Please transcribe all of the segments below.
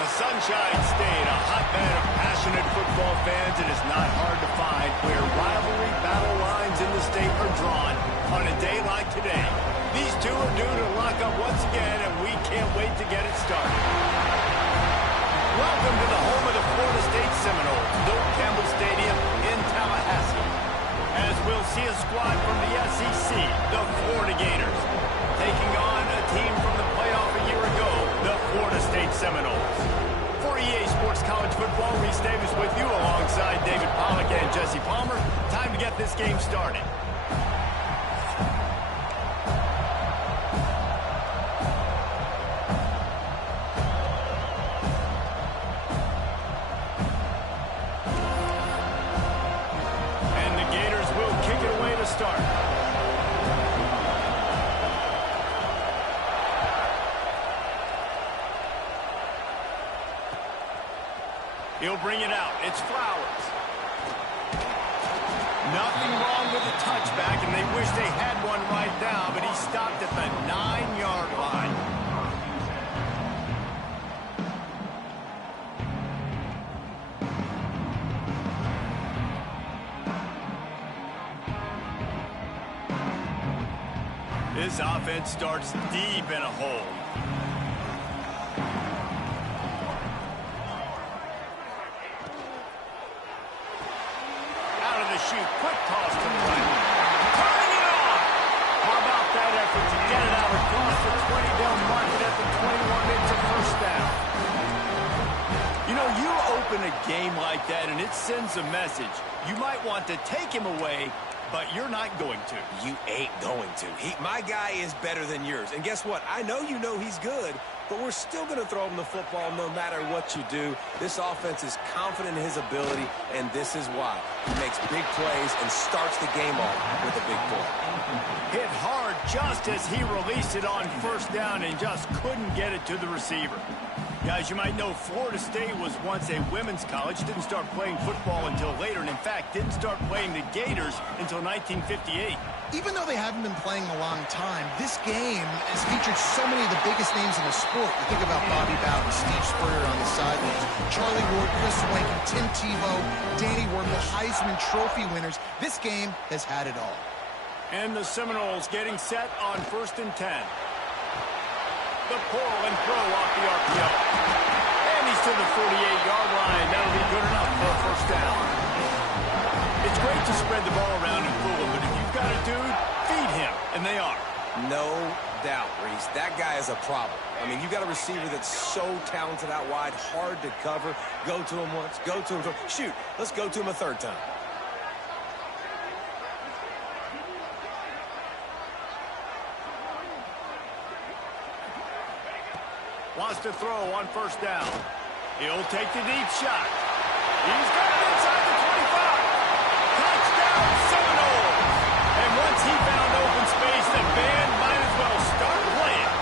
The Sunshine State, a hotbed of passionate football fans. It is not hard to find where rivalry battle lines in the state are drawn on a day like today. These two are due to lock up once again, and we can't wait to get it started. Welcome to the home of the Florida State Seminoles, Doak Campbell Stadium in Tallahassee. As we'll see a squad from the SEC, the Florida Gators, taking on a team from the playoff a year ago, the Florida State Seminoles. For EA Sports College Football, Reese Davis with you alongside David Pollack and Jesse Palmer. Time to get this game started. And the Gators will kick it away to start. He'll bring it out. It's Flowers. Nothing wrong with the touchback, and they wish they had one right now, but he stopped at the 9-yard line. This offense starts deep in a hole. Shoot, quick toss to the right. Turning it on! How about that effort to get it out across the 20? They'll mark it at the 21. It's a first down. You know, you open a game like that and it sends a message. You might want to take him away, but you're not going to. You ain't going to. My guy is better than yours. And guess what? I know you know he's good, but we're still going to throw him the football no matter what you do. This offense is confident in his ability, and this is why. He makes big plays and starts the game off with a big play. Hit hard just as he released it on first down and just couldn't get it to the receiver. Guys, you might know Florida State was once a women's college, didn't start playing football until later, and in fact, didn't start playing the Gators until 1958. Even though they haven't been playing a long time, this game has featured so many of the biggest names in the sport. You think about Bobby Bowden, Steve Spurrier on the sidelines, Charlie Ward, Chris Swankin, Tim Tebow, Danny Werfel, Heisman Trophy winners. This game has had it all. And the Seminoles getting set on 1st and 10. The pull and throw off the RPO. And he's to the 48-yard line. That'll be good enough for a first down. It's great to spread the ball around and fool him, but if you've got a dude, feed him, and they are. No doubt, Reese. That guy is a problem. I mean, you got a receiver that's so talented out wide, hard to cover. Go to him once, go to him twice. Shoot, let's go to him a third time. Wants to throw on first down. He'll take the deep shot. He's got it inside the 25. Touchdown, Seminoles. And once he found open space, the band might as well start playing.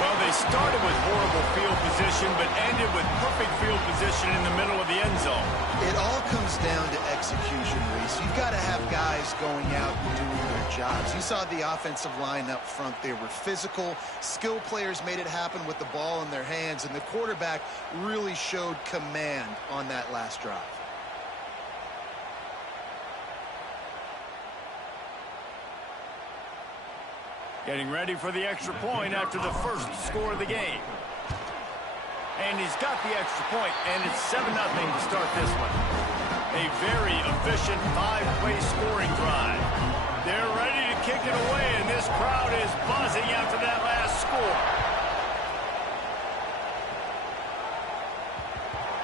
Well, they started with horrible field position, but ended with perfect field position in the middle of the end zone. It all comes down to execution, Reese. You've got to have guys going out and doing their jobs. You saw the offensive line up front. They were physical. Skill players made it happen with the ball in their hands, and the quarterback really showed command on that last drive. Getting ready for the extra point after the first score of the game. And he's got the extra point, and it's 7-0 to start this one. A very efficient 5-play scoring drive. They're ready to kick it away, and this crowd is buzzing after that last score.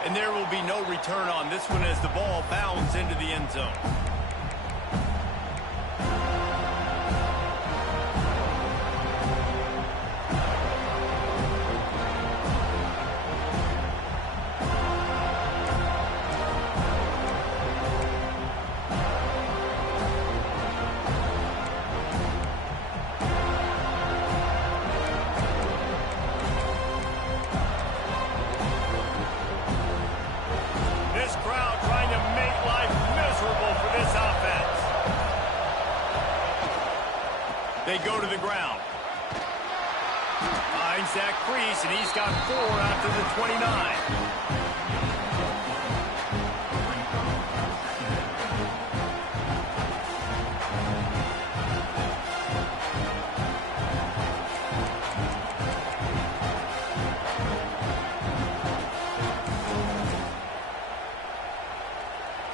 And there will be no return on this one as the ball bounds into the end zone. They go to the ground. Finds that crease, and he's got 4 after the 29.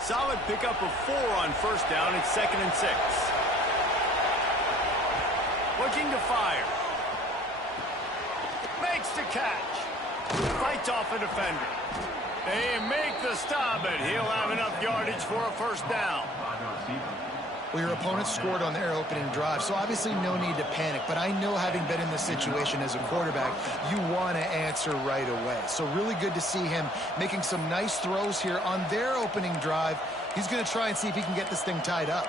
Solid pickup of 4 on first down. It's 2nd and 6. Looking to fire. Makes the catch. Fights off a defender. They make the stop, and he'll have enough yardage for a first down. Well, your opponent scored on their opening drive, so obviously no need to panic. But I know, having been in this situation as a quarterback, you want to answer right away. So really good to see him making some nice throws here on their opening drive. He's going to try and see if he can get this thing tied up.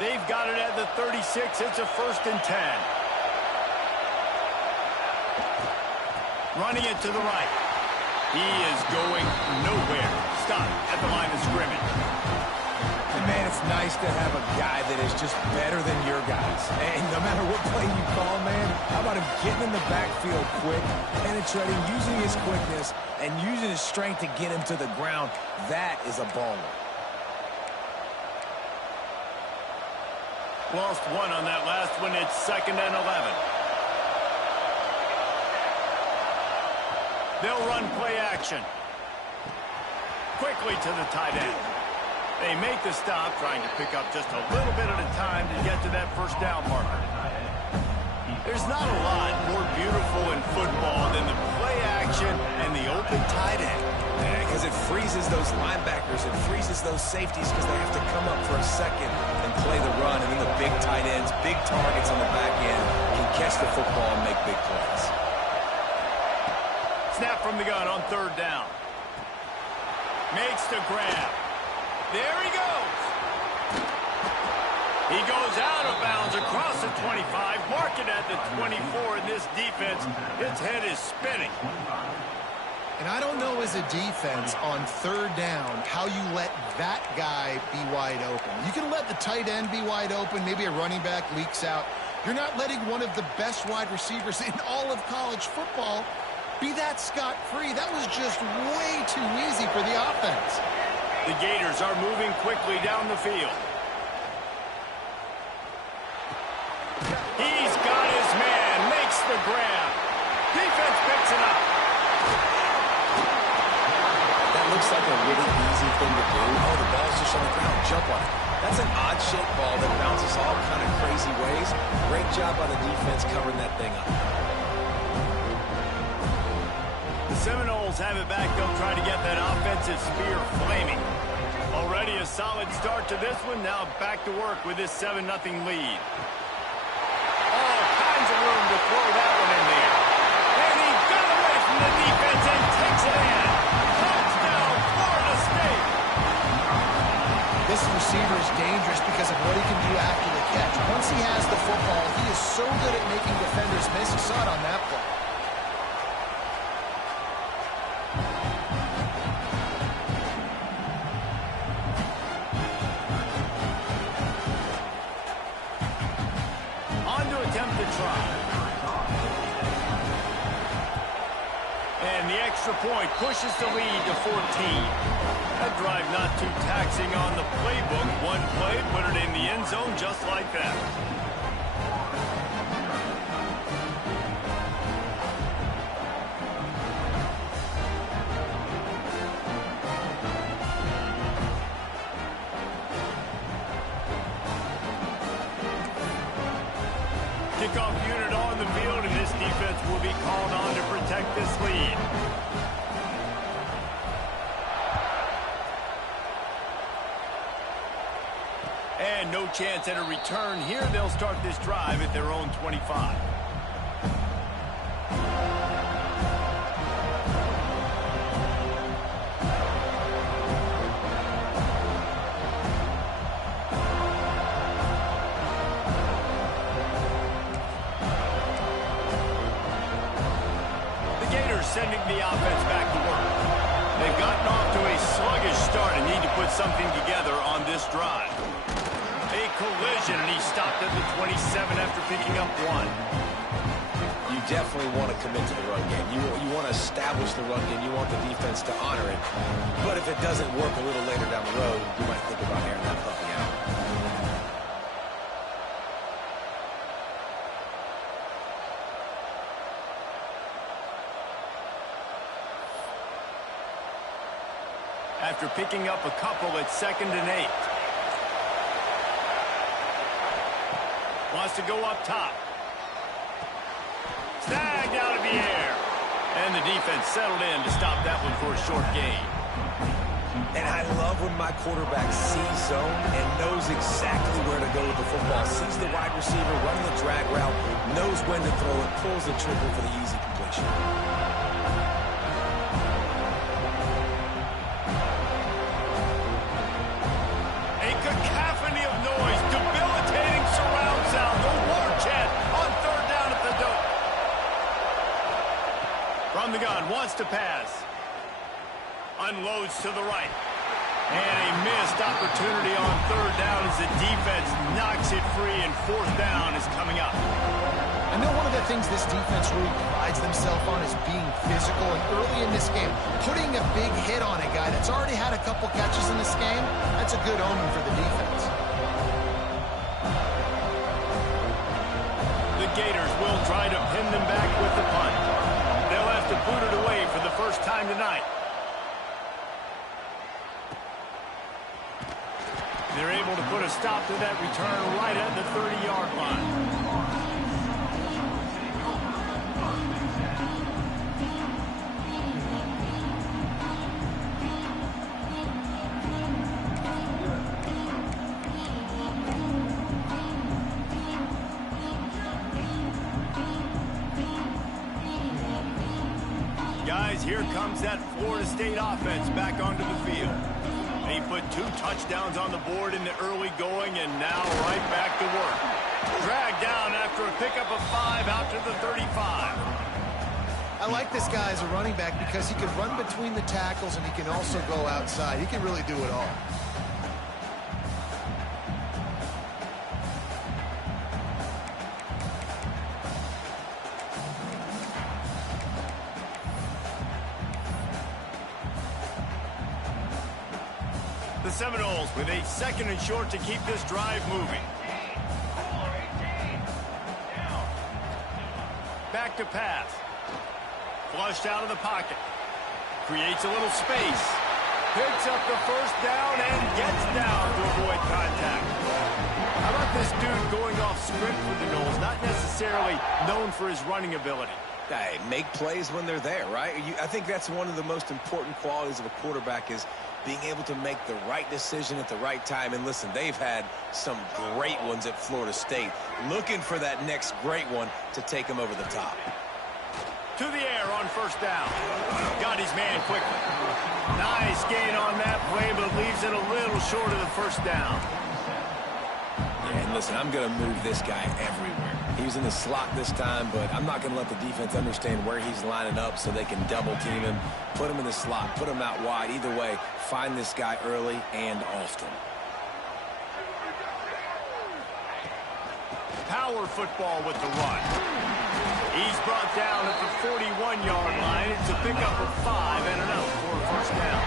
They've got it at the 36. It's a 1st and 10. Running it to the right. He is going nowhere. Stop at the line of scrimmage. And man, it's nice to have a guy that is just better than your guys. And no matter what play you call, man, how about him getting in the backfield quick, penetrating, using his quickness, and using his strength to get him to the ground. That is a baller. Lost 1 on that last one. It's 2nd and 11. They'll run play action. Quickly to the tight end. They make the stop, trying to pick up just a little bit at a time to get to that first down marker. There's not a lot more beautiful in football than the play action and the open tight end. Because it freezes those linebackers. It freezes those safeties because they have to come up for a second and play the run. And then the big tight ends, big targets on the back end can catch the football and make big plays. Snap from the gun on 3rd down. Makes the grab. There he goes. He goes out of bounds across the 25. Mark it at the 24 in this defense. Its head is spinning. And I don't know, as a defense, on 3rd down, how you let that guy be wide open. You can let the tight end be wide open. Maybe a running back leaks out. You're not letting one of the best wide receivers in all of college football be that scot-free. That was just way too easy for the offense. The Gators are moving quickly down the field. He's got his man. Makes the grab. Defense picks it up. That looks like a really easy thing to do. Oh, the ball's just on the ground. Jump on it. That's an odd-shaped ball that bounces all kind of crazy ways. Great job by the defense covering that thing up. The Seminoles have it back. They'll try to get that offensive spear flaming. Already a solid start to this one. Now back to work with this 7-0 lead. All kinds of room to throw that one in there. And he got away from the defense and takes it in. Touchdown, Florida State. This receiver is dangerous because of what he can do after the catch. Once he has the football, he is so good at making defenders miss. You saw it on that play. Point pushes the lead to 14. That drive not too taxing on the playbook. One play, put it in the end zone just like that. Kickoff unit on the field, and this defense will be called on to protect this lead. And no chance at a return here. They'll start this drive at their own 25. The Gators sending the offense back to work. They've gotten off to a sluggish start and need to put something together on this drive. A collision, and he stopped at the 27 after picking up 1. You definitely want to commit to the run game. You want to establish the run game. You want the defense to honor it. But if it doesn't work a little later down the road, you might think about airing that puppy out. After picking up a couple, it's 2nd and 8. Wants to go up top. Snagged out of the air. And the defense settled in to stop that one for a short gain. And I love when my quarterback sees zone and knows exactly where to go with the football. Sees the wide receiver running the drag route, knows when to throw it, pulls the trigger for the easy completion. A cacophony of noise, debilitating surround sound. The war chant on 3rd down at the dope. From the gun, wants to pass. Unloads to the right. And a missed opportunity on 3rd down as the defense knocks it free, and 4th down is coming up. I know one of the things this defense really prides themselves on is being physical, and early in this game, putting a big hit on a guy that's already had a couple catches in this game, that's a good omen for the defense. The Gators will try to pin them back with the punt. They'll have to boot it away for the first time tonight. They're able to put a stop to that return right at the 30-yard line. Guys, here comes that Florida State offense back onto the field. He put 2 touchdowns on the board in the early going, and now right back to work. Dragged down after a pickup of 5 out to the 35. I like this guy as a running back because he can run between the tackles and he can also go outside. He can really do it all. The Seminoles with a 2nd and short to keep this drive moving. Back to pass. Flushed out of the pocket. Creates a little space. Picks up the 1st down and gets down to avoid contact. How about this dude going off script for the Noles? Not necessarily known for his running ability. Hey, make plays when they're there, right? I think that's one of the most important qualities of a quarterback is being able to make the right decision at the right time. And listen, they've had some great ones at Florida State. Looking for that next great one to take them over the top. To the air on 1st down. Got his man quickly. Nice gain on that play, but leaves it a little short of the 1st down. Yeah, and listen, I'm going to move this guy everywhere. He was in the slot this time, but I'm not going to let the defense understand where he's lining up so they can double team him, put him in the slot, put him out wide. Either way, find this guy early and often. Power football with the run. He's brought down at the 41-yard line. It's a pickup of 5 and an out for a 1st down.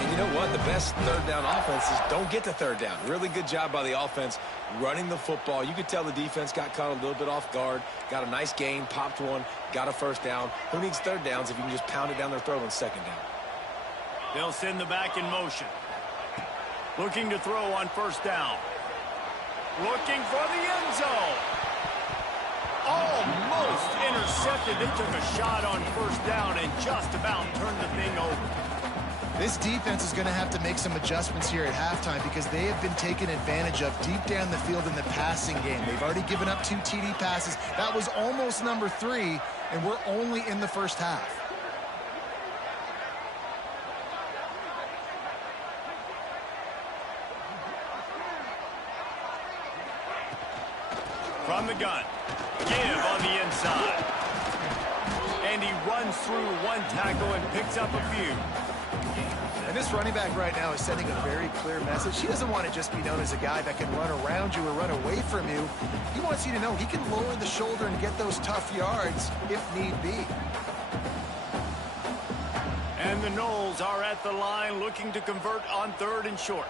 And you know what? The best 3rd down offenses don't get to 3rd down. Really good job by the offense running the football. You could tell the defense got caught a little bit off guard, got a nice gain, popped one, got a 1st down. Who needs 3rd downs if you can just pound it down their throat on 2nd down? They'll send the back in motion. Looking to throw on 1st down. Looking for the end zone. Almost intercepted. They took a shot on 1st down and just about turned the thing over. This defense is going to have to make some adjustments here at halftime because they have been taken advantage of deep down the field in the passing game. They've already given up 2 TD passes. That was almost number 3, and we're only in the 1st half. From the gun. Give on the inside. And he runs through 1 tackle and picks up a few. And this running back right now is sending a very clear message. He doesn't want to just be known as a guy that can run around you or run away from you. He wants you to know he can lower the shoulder and get those tough yards if need be. And the Noles are at the line looking to convert on 3rd and short.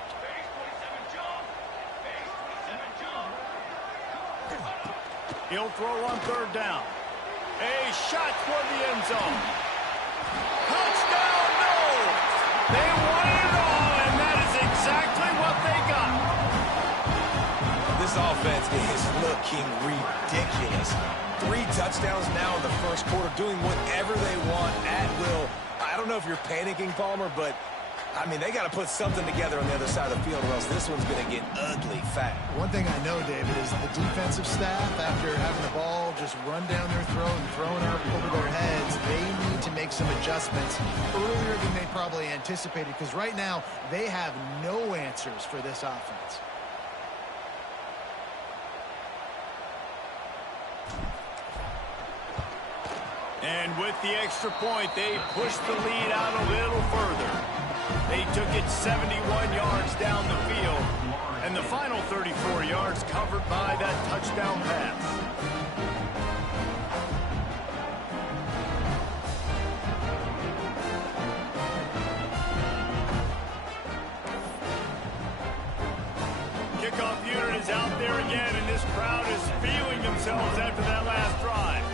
He'll throw on 3rd down. A shot toward the end zone. Touchdown, Noles! They wanted it all, and that is exactly what they got. This offense is looking ridiculous. 3 touchdowns now in the first quarter, doing whatever they want at will. I don't know if you're panicking, Palmer, but, I mean, they got to put something together on the other side of the field, or else this one's going to get ugly fast. One thing I know, David, is the defensive staff, after having the ball just run down their throat and thrown up over their heads, they need to make some adjustments earlier than they probably anticipated, because right now they have no answers for this offense. And with the extra point, they pushed the lead out a little further. They took it 71 yards down the field, and the final 34 yards covered by that touchdown pass. Kickoff unit is out there again, and this crowd is feeling themselves after that last drive.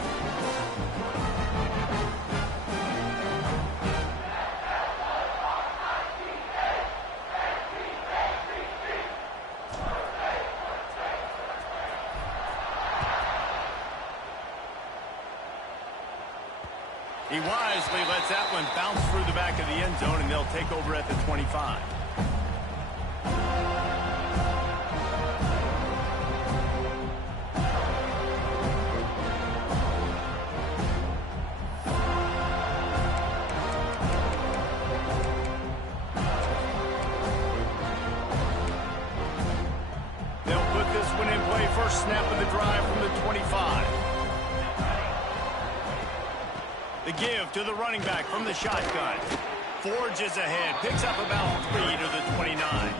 He wisely lets that one bounce through the back of the end zone, and they'll take over at the 25. They'll put this one in play. First snap of the drive from the 25. The give to the running back from the shotgun. Forges ahead, picks up about 3 to the 29.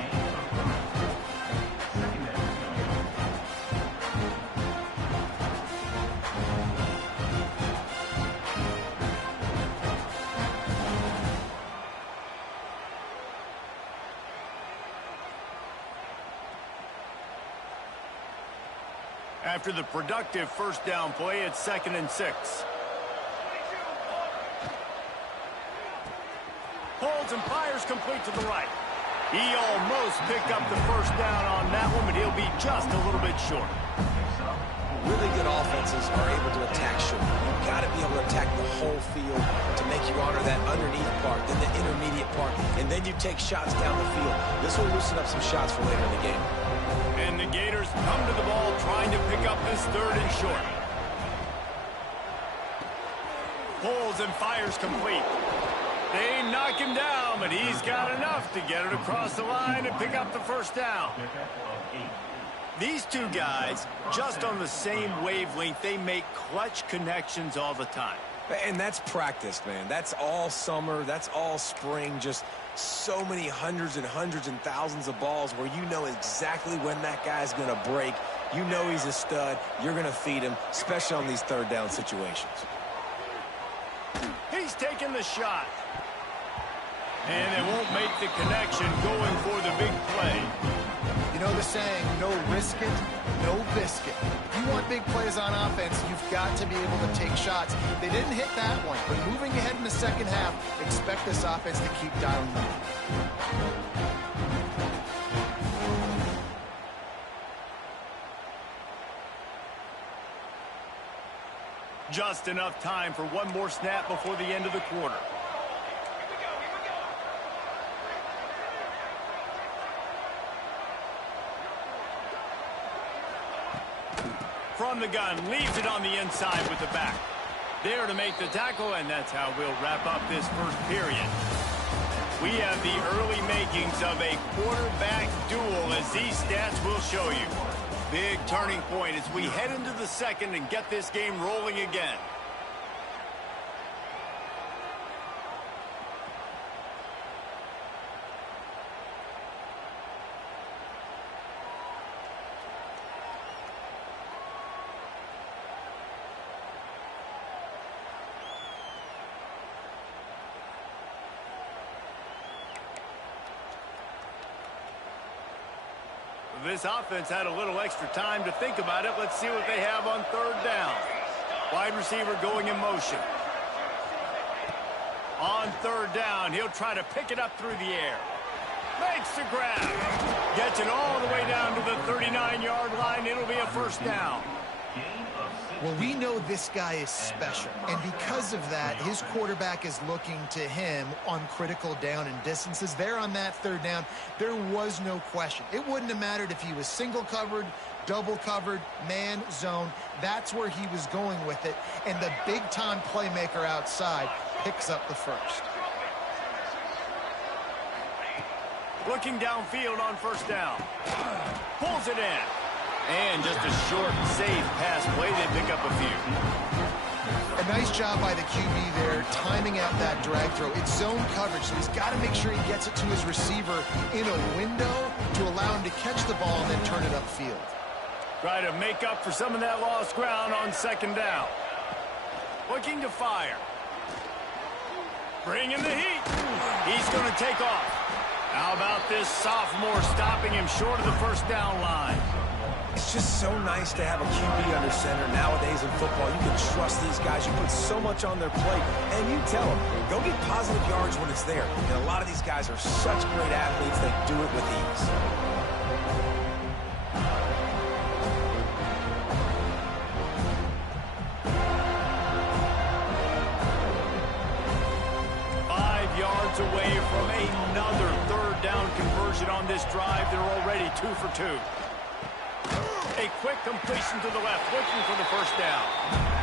After the productive first down play, it's 2nd and 6. Holds and fires complete to the right. He almost picked up the first down on that one, but he'll be just a little bit short. Really good offenses are able to attack short. You've got to be able to attack the whole field to make you honor that underneath part, then the intermediate part, and then you take shots down the field. This will loosen up some shots for later in the game. And the Gators come to the ball trying to pick up this 3rd and short. Pulls and fires complete. They knock him down, but he's got enough to get it across the line and pick up the first down. These two guys, just on the same wavelength, they make clutch connections all the time. And that's practiced, man. That's all summer. That's all spring. Just so many hundreds and thousands of balls where you know exactly when that guy's going to break. You know he's a stud. You're going to feed him, especially on these 3rd down situations. He's taking the shot. And they won't make the connection going for the big play. You know the saying, no risk it, no biscuit. If you want big plays on offense, you've got to be able to take shots. They didn't hit that one, but moving ahead in the second half, expect this offense to keep dialing them. Just enough time for one more snap before the end of the quarter. From the gun, leaves it on the inside with the back. There to make the tackle, and that's how we'll wrap up this first period. We have the early makings of a quarterback duel, as these stats will show you. Big turning point as we head into the second and get this game rolling again. This offense had a little extra time to think about it. Let's see what they have on third down. Wide receiver going in motion. On third down, he'll try to pick it up through the air. Makes the grab. Gets it all the way down to the 39-yard line. It'll be a first down. Well, we know this guy is special, and because of that, his quarterback is looking to him on critical down and distances. There on that third down, there was no question. It wouldn't have mattered if he was single covered, double covered, man, zone. That's where he was going with it, and the big-time playmaker outside picks up the first. Looking downfield on first down. Pulls it in. And just a short, safe pass play. They pick up a few. A nice job by the QB there, timing out that drag throw. It's zone coverage, so he's got to make sure he gets it to his receiver in a window to allow him to catch the ball and then turn it upfield. Try to make up for some of that lost ground on second down. Looking to fire. Bringing the heat. He's going to take off. How about this sophomore stopping him short of the first down line? It's just so nice to have a QB under center. Nowadays in football, you can trust these guys. You put so much on their plate, and you tell them, go get positive yards when it's there. And a lot of these guys are such great athletes, they do it with ease. Away from another third down conversion on this drive. They're already 2 for 2. A quick completion to the left, looking for the first down.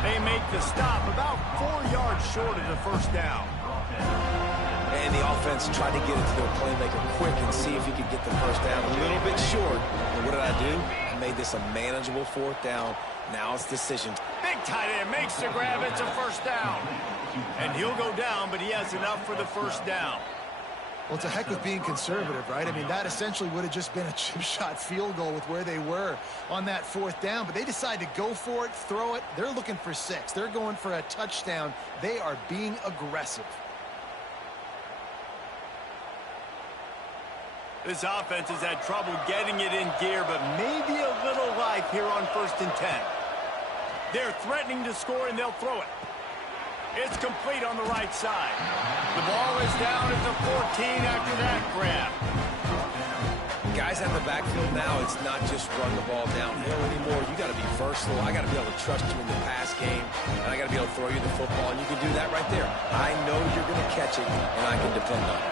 They make the stop about 4 yards short of the first down. And the offense tried to get it to their playmaker quick and see if he could get the first down a little bit short. And what did I do? I made this a manageable fourth down. Now it's decision. Big tight end makes the grab. It's a first down. And he'll go down, but he has enough for the first down. Well, to heck with being conservative, right? I mean, that essentially would have just been a chip shot field goal with where they were on that fourth down. But they decide to go for it, throw it. They're looking for 6. They're going for a touchdown. They are being aggressive. This offense has had trouble getting it in gear, but maybe a little life here on 1st and 10. They're threatening to score, and they'll throw it. It's complete on the right side. The ball is down at the 14 after that grab. Guys out in the backfield now, it's not just run the ball downhill anymore. You got to be versatile. I got to be able to trust you in the pass game, and I got to be able to throw you the football, and you can do that right there. I know you're going to catch it, and I can depend on it.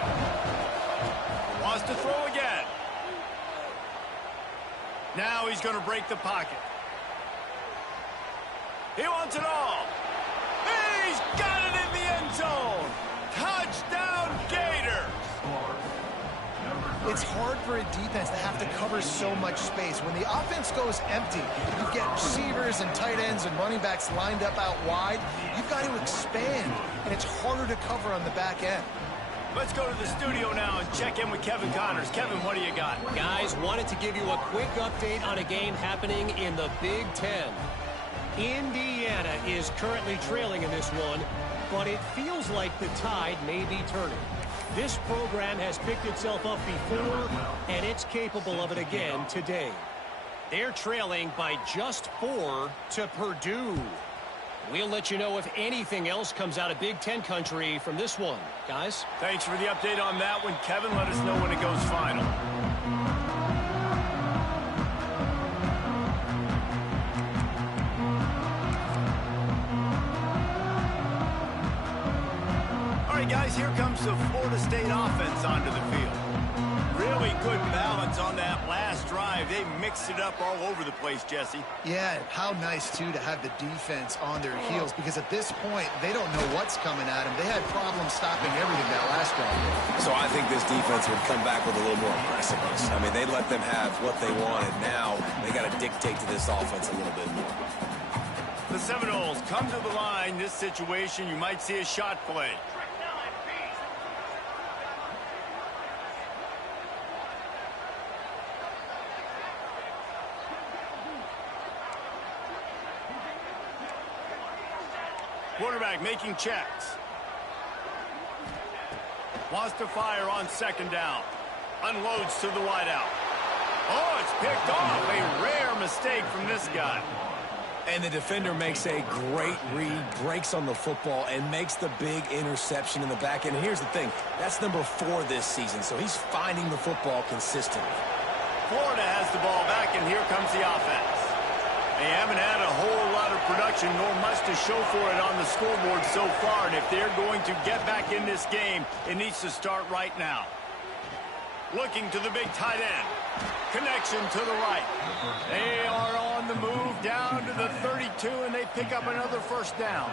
Wants to throw again. Now he's going to break the pocket. He wants it all. He's got it in the end zone. Touchdown, Gators. It's hard for a defense to have to cover so much space. When the offense goes empty, you get receivers and tight ends and running backs lined up out wide. You've got to expand, and it's harder to cover on the back end. Let's go to the studio now and check in with Kevin Connors. Kevin, what do you got? Guys, wanted to give you a quick update on a game happening in the Big Ten. Indiana is currently trailing in this one, but it feels like the tide may be turning. This program has picked itself up before, and it's capable of it again today. They're trailing by just 4 to Purdue. We'll let you know if anything else comes out of Big Ten country from this one. Guys? Thanks for the update on that one, Kevin. Let us know when it goes final. Guys, here comes the Florida State offense onto the field. Really good balance on that last drive. They mixed it up all over the place, Jesse. Yeah, how nice, too, to have the defense on their heels, because at this point, they don't know what's coming at them. They had problems stopping everything that last drive. So I think this defense would come back with a little more aggressiveness. I mean, they let them have what they wanted. Now they got to dictate to this offense a little bit more. The Seminoles come to the line. This situation, you might see a shot play. Quarterback making checks. Wants to fire on second down. Unloads to the wideout. Oh, it's picked off. A rare mistake from this guy. And the defender makes a great read, breaks on the football, and makes the big interception in the back end. And here's the thing, that's number 4 this season, so he's finding the football consistently. Florida has the ball back, and here comes the offense. They haven't had a whole lot of production, nor much to show for it on the scoreboard so far. And if they're going to get back in this game, it needs to start right now. Looking to the big tight end. Connection to the right. They are on the move down to the 32, and they pick up another first down.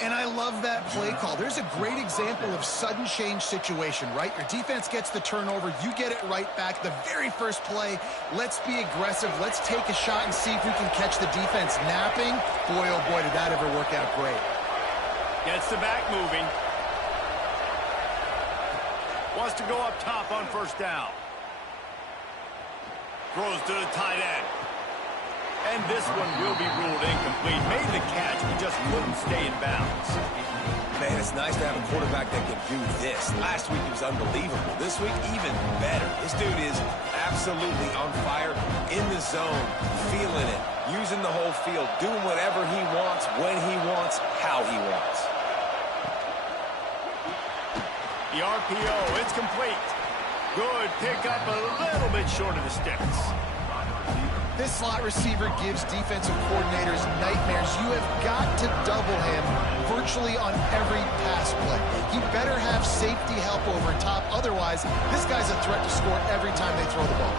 And I love that play call. There's a great example of sudden change situation, right? Your defense gets the turnover. You get it right back. The very first play, let's be aggressive. Let's take a shot and see if we can catch the defense napping. Boy, oh boy, did that ever work out great. Gets the back moving. Wants to go up top on first down. Throws to the tight end. And this one will be ruled incomplete. Made the catch, but just couldn't stay in bounds. Man, it's nice to have a quarterback that can do this. Last week he was unbelievable. This week, even better. This dude is absolutely on fire, in the zone, feeling it, using the whole field, doing whatever he wants, when he wants, how he wants. The RPO, it's complete. Good pickup, a little bit short of the sticks. This slot receiver gives defensive coordinators nightmares. You have got to double him virtually on every pass play. He better have safety help over top. Otherwise, this guy's a threat to score every time they throw the ball.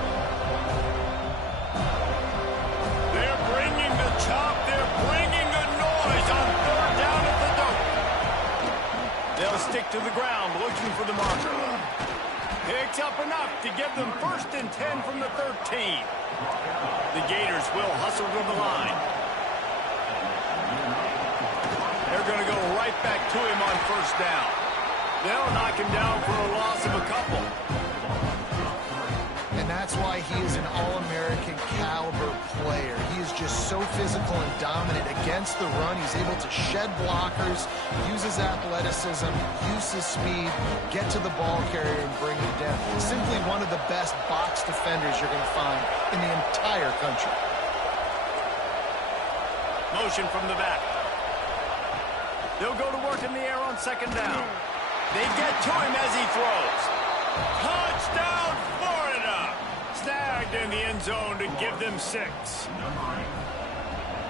They're bringing the chop. They're bringing the noise on third down at the dope. They'll stick to the ground looking for the marker. Picks up enough to give them 1st and 10 from the 13. The Gators will hustle to the line. They're going to go right back to him on first down. They'll knock him down for a loss of a couple. And that's why he is an All-American caliber player. He is just so physical and dominant against the run. He's able to shed blockers, use his athleticism, use his speed, get to the ball carrier and bring him down. Simply one of the best box defenders you're going to find in the entire country. Motion from the back. They'll go to work in the air on second down. They get to him as he throws. Touchdown, Florida! Snagged in the end zone to give them 6.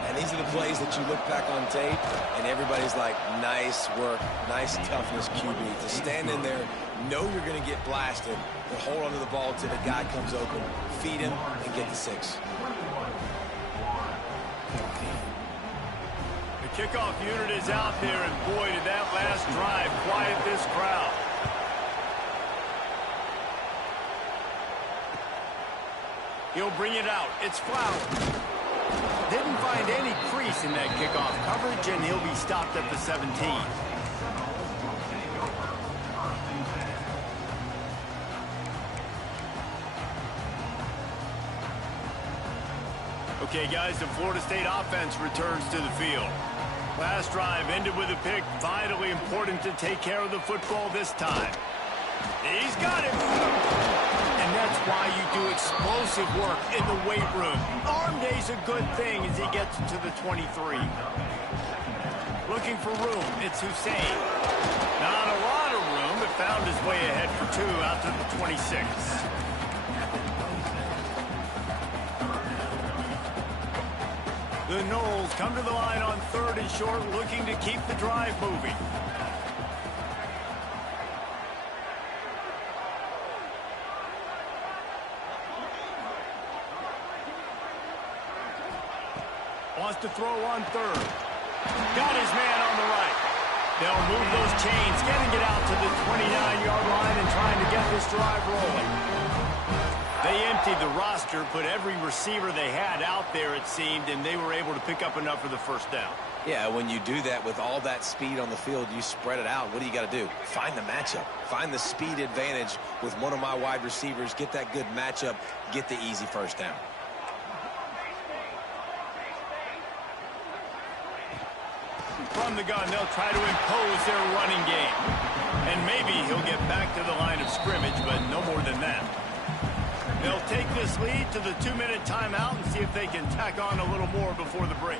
And these are the plays that you look back on tape, and everybody's like, nice work, nice toughness, QB. To stand in there, know you're going to get blasted, but hold onto the ball until the guy comes open, feed him, and get the 6. The kickoff unit is out there, and boy, did that last drive quiet this crowd. He'll bring it out. It's Flowers. Didn't find any crease in that kickoff coverage, and he'll be stopped at the 17. Okay, guys, the Florida State offense returns to the field. Last drive ended with a pick. Vitally important to take care of the football this time. He's got it. And that's why you do explosive work in the weight room. Arm day's a good thing as he gets to the 23. Looking for room. It's Hussein. Not a lot of room, but found his way ahead for 2 out to the 26. The Noles come to the line on 3rd and short, looking to keep the drive moving. Wants to throw on 3rd. Got his man on the right. They'll move those chains, getting it out to the 29-yard line and trying to get this drive rolling. They emptied the roster, put every receiver they had out there, it seemed, and they were able to pick up enough for the first down. Yeah, when you do that with all that speed on the field, you spread it out. What do you got to do? Find the matchup. Find the speed advantage with one of my wide receivers. Get that good matchup. Get the easy first down. From the gun, they'll try to impose their running game. And maybe he'll get back to the line of scrimmage, but no more than that. They'll take this lead to the 2-minute timeout and see if they can tack on a little more before the break.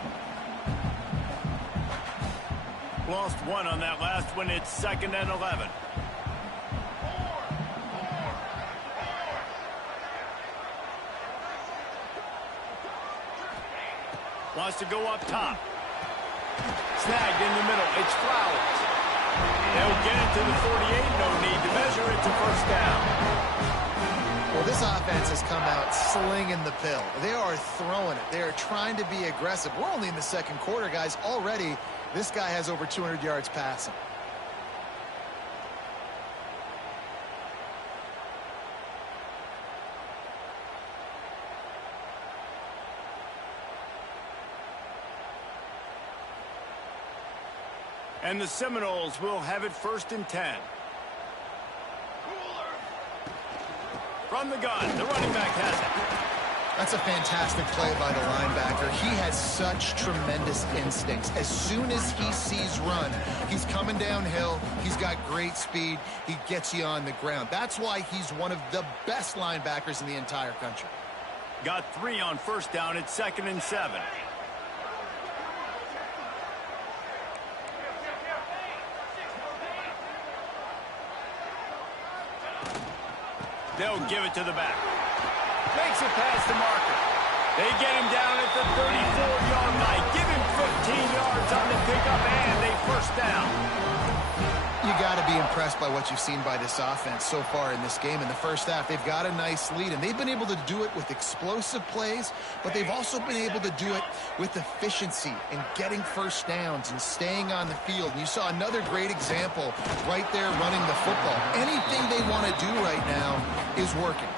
Lost one on that last one. It's 2nd and 11. Wants to go up top. Snagged in the middle. It's Flowers. They'll get it to the 48. No need to measure it to first down. Well, this offense has come out slinging the pill. They are throwing it. They are trying to be aggressive. We're only in the 2nd quarter, guys. Already, this guy has over 200 yards passing. And the Seminoles will have it 1st and 10. From the gun, the running back has it. That's a fantastic play by the linebacker. He has such tremendous instincts. As soon as he sees run, he's coming downhill. He's got great speed. He gets you on the ground. That's why he's one of the best linebackers in the entire country. Got 3 on 1st down. It's 2nd and 7. They'll give it to the back. Makes it past the marker. They get him down at the 34-yard line. Give him 15 yards on the pickup, and they first down. You got to be impressed by what you've seen by this offense so far in this game. In the first half, they've got a nice lead, and they've been able to do it with explosive plays, but they've also been able to do it with efficiency and getting first downs and staying on the field. And you saw another great example right there running the football. Anything they want to do right now is working.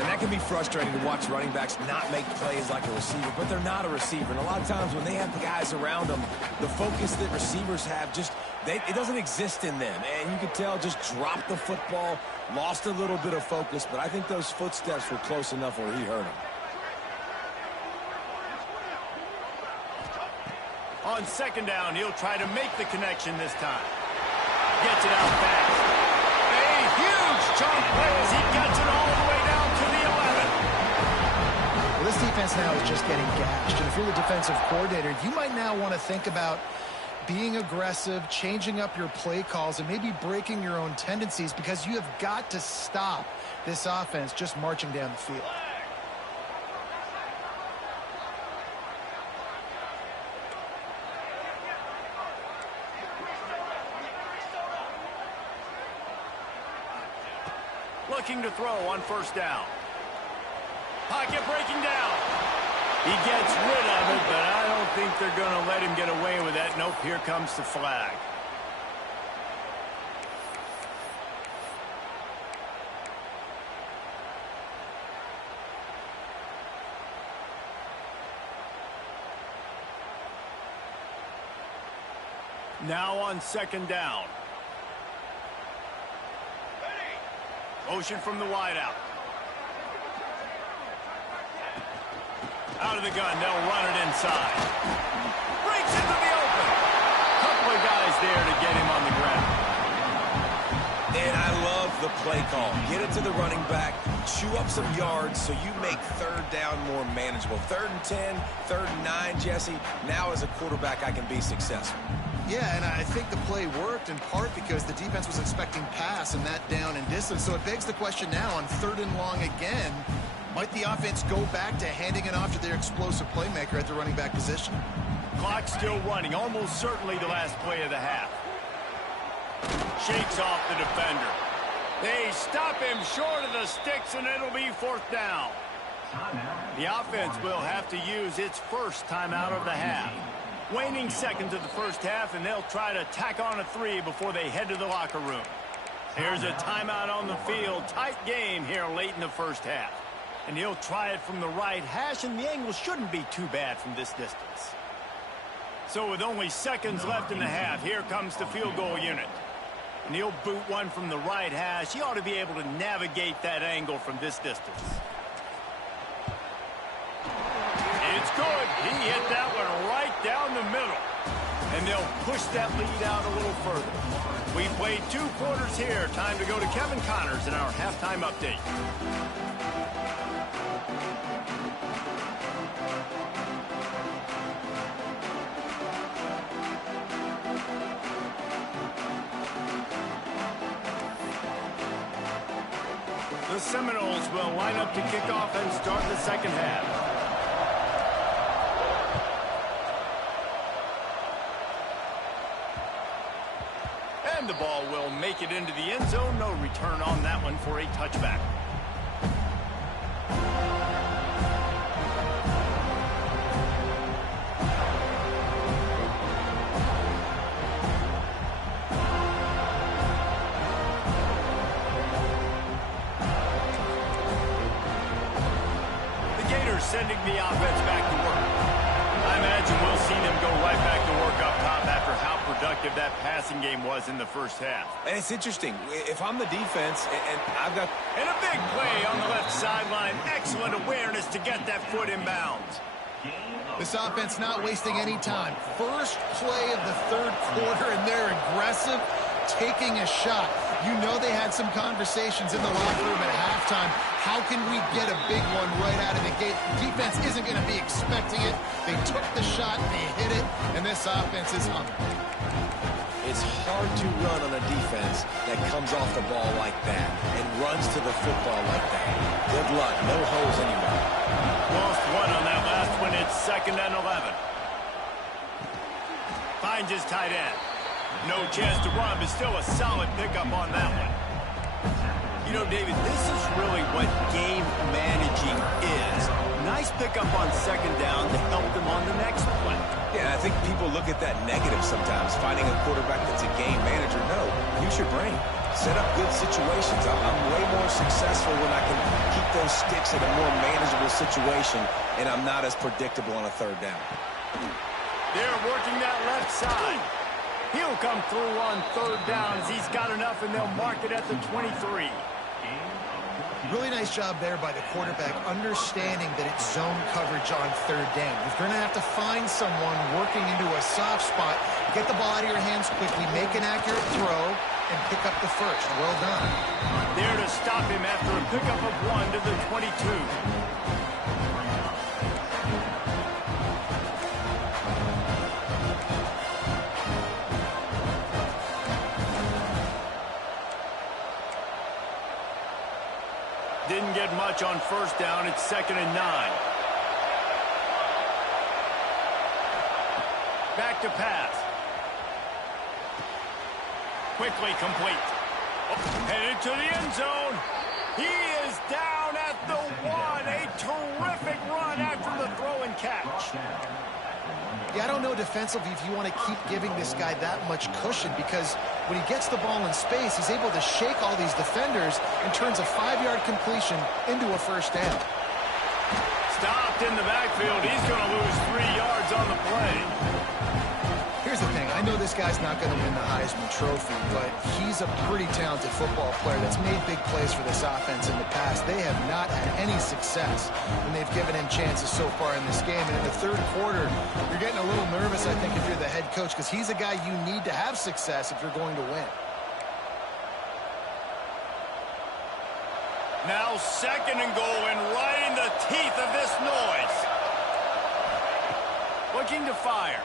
And that can be frustrating to watch running backs not make plays like a receiver, but they're not a receiver. And a lot of times when they have the guys around them, the focus that receivers have just, it doesn't exist in them. And you could tell just dropped the football, lost a little bit of focus, but I think those footsteps were close enough where he hurt him. On 2nd down, he'll try to make the connection this time. Gets it out fast. A huge chunk play as he gets it all the way down to the 11. Well, this defense now is just getting gashed. And if you're the defensive coordinator, you might now want to think about being aggressive, changing up your play calls, and maybe breaking your own tendencies, because you have got to stop this offense just marching down the field. Looking to throw on 1st down. Pocket breaking down. He gets rid of it, but I don't think they're going to let him get away with that. Nope, here comes the flag. Now on 2nd down. Motion from the wideout. Out of the gun, they'll run it inside. Breaks into the open. Couple of guys there to get him on the ground. And I love the play call. Get it to the running back, chew up some yards so you make 3rd down more manageable. 3rd and 10, 3rd and 9, Jesse. Now as a quarterback, I can be successful. Yeah, and I think the play worked in part because the defense was expecting pass and that down and distance. So it begs the question now on 3rd and long again, might the offense go back to handing it off to their explosive playmaker at the running back position? Clock still running, almost certainly the last play of the half. Shakes off the defender. They stop him short of the sticks, and it'll be 4th down. The offense will have to use its first timeout of the half. Waning seconds of the first half, and they'll try to tack on a 3 before they head to the locker room. Here's a timeout on the field. Tight game here late in the first half. And he'll try it from the right hash, and the angle shouldn't be too bad from this distance. So with only seconds left in the half, here comes the field goal unit. And he'll boot one from the right hash. He ought to be able to navigate that angle from this distance. It's good. He hit that one right down the middle. And they'll push that lead out a little further. We played 2 quarters here. Time to go to Kevin Connors in our halftime update. The Seminoles will line up to kick off and start the second half. And the ball will make it into the end zone. No return on that one for a touchback. Sending the offense back to work. I imagine we'll see them go right back to work up top after how productive that passing game was in the first half. And it's interesting. If I'm the defense and I've got... And a big play on the left sideline. Excellent awareness to get that foot in bounds. This offense not wasting any time. First play of the third quarter, and they're aggressive, taking a shot. You know they had some conversations in the locker room at halftime. How can we get a big one right out of the gate? Defense isn't going to be expecting it. They took the shot, they hit it, and this offense is hungry. It's hard to run on a defense that comes off the ball like that and runs to the football like that. Good luck. No holes anywhere. Lost one on that last one. It's 2nd and 11. Finds his tight end. No chance to run, but still a solid pickup on that one. You know, David, this is really what game managing is. Nice pickup on 2nd down to help them on the next play. Yeah, I think people look at that negative sometimes, finding a quarterback that's a game manager. No, use your brain. Set up good situations. I'm way more successful when I can keep those sticks in a more manageable situation, and I'm not as predictable on a 3rd down. They're working that left side. He'll come through on 3rd down as he's got enough, and they'll mark it at the 23. Really nice job there by the quarterback, understanding that it's zone coverage on 3rd down. You're going to have to find someone working into a soft spot, get the ball out of your hands quickly, make an accurate throw, and pick up the first. Well done. There to stop him after a pickup of 1 to the 22. Didn't get much on 1st down. It's 2nd and 9. Back to pass. Quickly complete. Headed to the end zone. He is down at the 1. A terrific run after the throw and catch. Yeah, I don't know defensively if you want to keep giving this guy that much cushion, because when he gets the ball in space, he's able to shake all these defenders and turns a 5-yard completion into a 1st down. Stopped in the backfield. He's going to lose 3 yards on the play. Here's the thing. I know this guy's not going to win the Heisman Trophy, but he's a pretty talented football player that's made big plays for this offense in the past. They have not had any success when they've given him chances so far in this game. And in the 3rd quarter, you're getting a little nervous, I think, if you're the head coach, because he's a guy you need to have success if you're going to win. Now 2nd and goal, and right in the teeth of this noise. Looking to fire.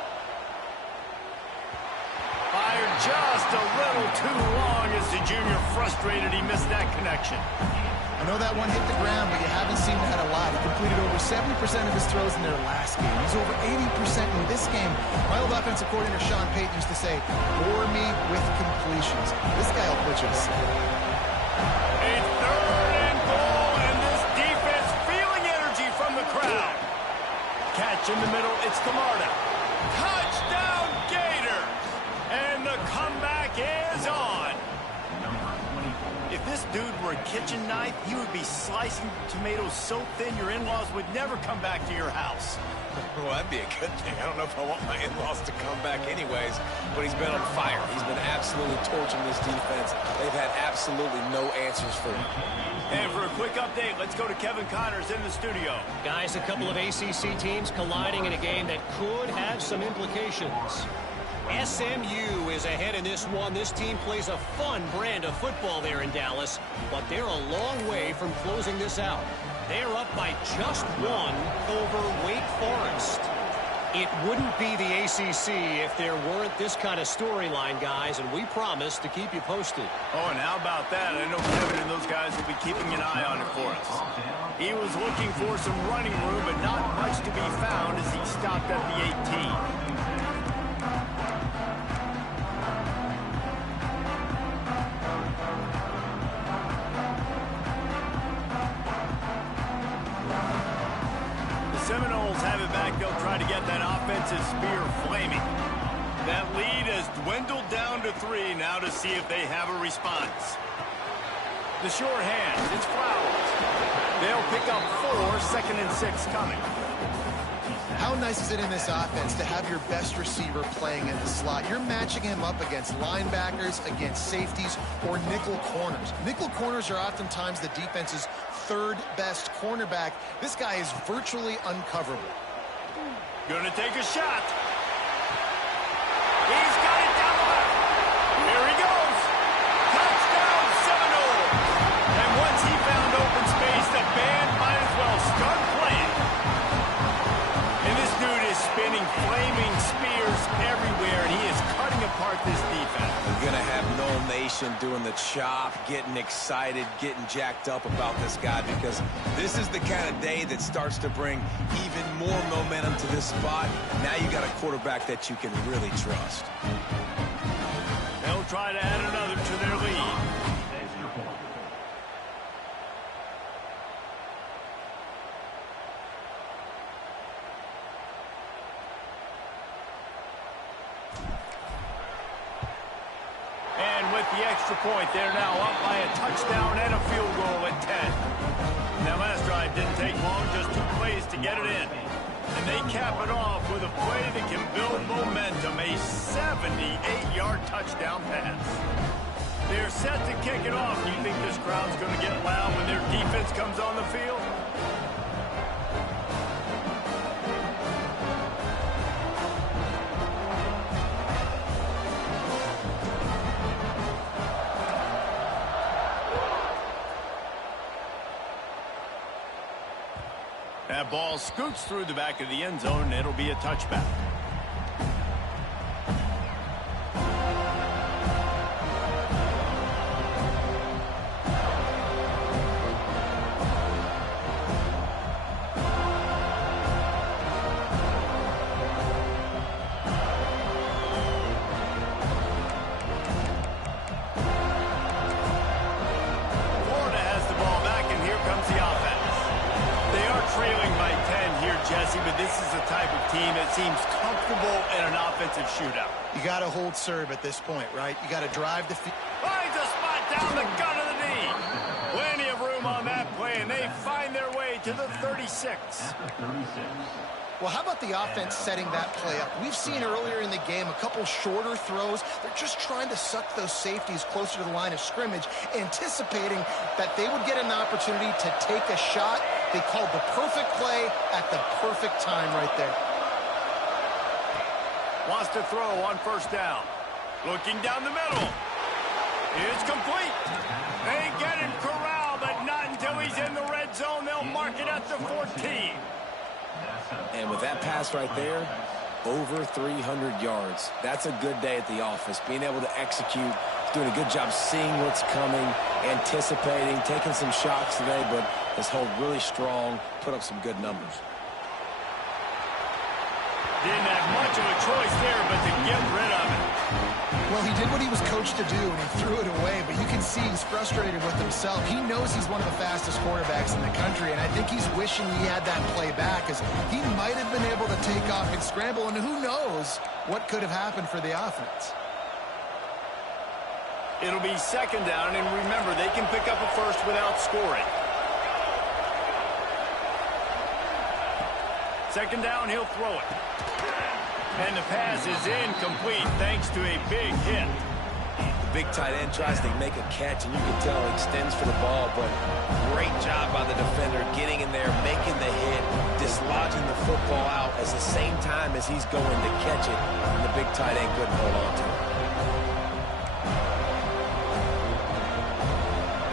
Fired just a little too long as the junior frustrated. He missed that connection. I know that one hit the ground, but you haven't seen that a lot. He completed over 70% of his throws in their last game. He's over 80% in this game. My old offensive coordinator, Sean Payton, used to say, bore me with completions. This guy will put you to sleep. A 3rd and goal, and this defense feeling energy from the crowd. Catch in the middle, it's Camarda. Touchdown Gators! And the comeback is on. If this dude were a kitchen knife, he would be slicing tomatoes so thin your in-laws would never come back to your house. Well, that'd be a good thing. I don't know if I want my in-laws to come back anyways, but he's been on fire. He's been absolutely torching this defense. They've had absolutely no answers for him. And for a quick update, let's go to Kevin Connors in the studio. Guys, a couple of ACC teams colliding in a game that could have some implications. SMU is ahead in this one. This team plays a fun brand of football there in Dallas, but they're a long way from closing this out. They're up by just one over Wake Forest. It wouldn't be the ACC if there weren't this kind of storyline, guys, and we promise to keep you posted. Oh, and how about that? I know Kevin and those guys will be keeping an eye on it for us. He was looking for some running room, but not much to be found as he stopped at the 18. Seminoles have it back. They'll try to get that offensive spear flaming. That lead has dwindled down to 3 now to see if they have a response. The sure hand, it's Flowers. They'll pick up 4, 2nd and 6 coming. How nice is it in this offense to have your best receiver playing in the slot? You're matching him up against linebackers, against safeties, or nickel corners. Nickel corners are oftentimes the defense's 3rd best cornerback. This guy is virtually uncoverable. Gonna take a shot. He's got it down the left. Here he goes. Touchdown, Seminole. And once he found open space, the band might as well start playing. And this dude is spinning flaming spears everywhere, and he is cutting apart this defense. We're going to have Noel Nation doing the chop, getting excited, getting jacked up about this guy, because this is the kind of day that starts to bring even more momentum to this spot. Now you got a quarterback that you can really trust. They'll try to add another to their lead. The extra point, they're now up by a touchdown and a field goal at 10. That last drive didn't take long, just 2 plays to get it in. And they cap it off with a play that can build momentum, a 78-yard touchdown pass. They're set to kick it off. Do you think this crowd's going to get loud when their defense comes on the field? That ball scoots through the back of the end zone, and it'll be a touchback. Florida has the ball back, and here comes the offense. They are trailing by 10 here, Jesse, but this is the type of team that seems comfortable in an offensive shootout. You got to hold serve at this point, right? You got to drive the field. Finds a spot down the gut of the knee. Plenty of room on that play, and they find their way to the 36. Well, how about the offense setting that play up? We've seen earlier in the game a couple shorter throws. They're just trying to suck those safeties closer to the line of scrimmage, anticipating that they would get an opportunity to take a shot. They called the perfect play at the perfect time right there. Wants to throw on 1st down. Looking down the middle. It's complete. They get him corralled, but not until he's in the red zone. They'll mark it at the 14. And with that pass right there, over 300 yards. That's a good day at the office. Being able to execute, doing a good job seeing what's coming, anticipating, taking some shots today, but has held really strong, put up some good numbers. Didn't have much of a choice there, but to get rid of it. Well, he did what he was coached to do, and he threw it away, but you can see he's frustrated with himself. He knows he's one of the fastest quarterbacks in the country, and I think he's wishing he had that play back, as he might have been able to take off and scramble, and who knows what could have happened for the offense. It'll be 2nd down, and remember, they can pick up a first without scoring. 2nd down, he'll throw it. And the pass is incomplete thanks to a big hit. big tight end tries to make a catch, and you can tell he extends for the ball, but great job by the defender getting in there, making the hit, dislodging the football out at the same time as he's going to catch it, and the big tight end couldn't hold on to it.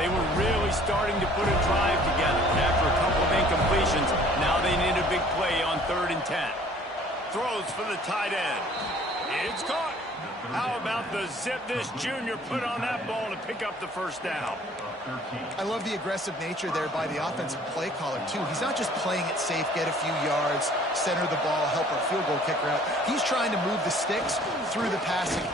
They were really starting to put a drive together. After a couple of incompletions, now they need a big play on 3rd and 10. Throws for the tight end. It's caught. How about the zip this junior put on that ball to pick up the first down? I love the aggressive nature there by the offensive play caller, too. He's not just playing it safe, get a few yards, center the ball, help our field goal kicker out. He's trying to move the sticks through the passing.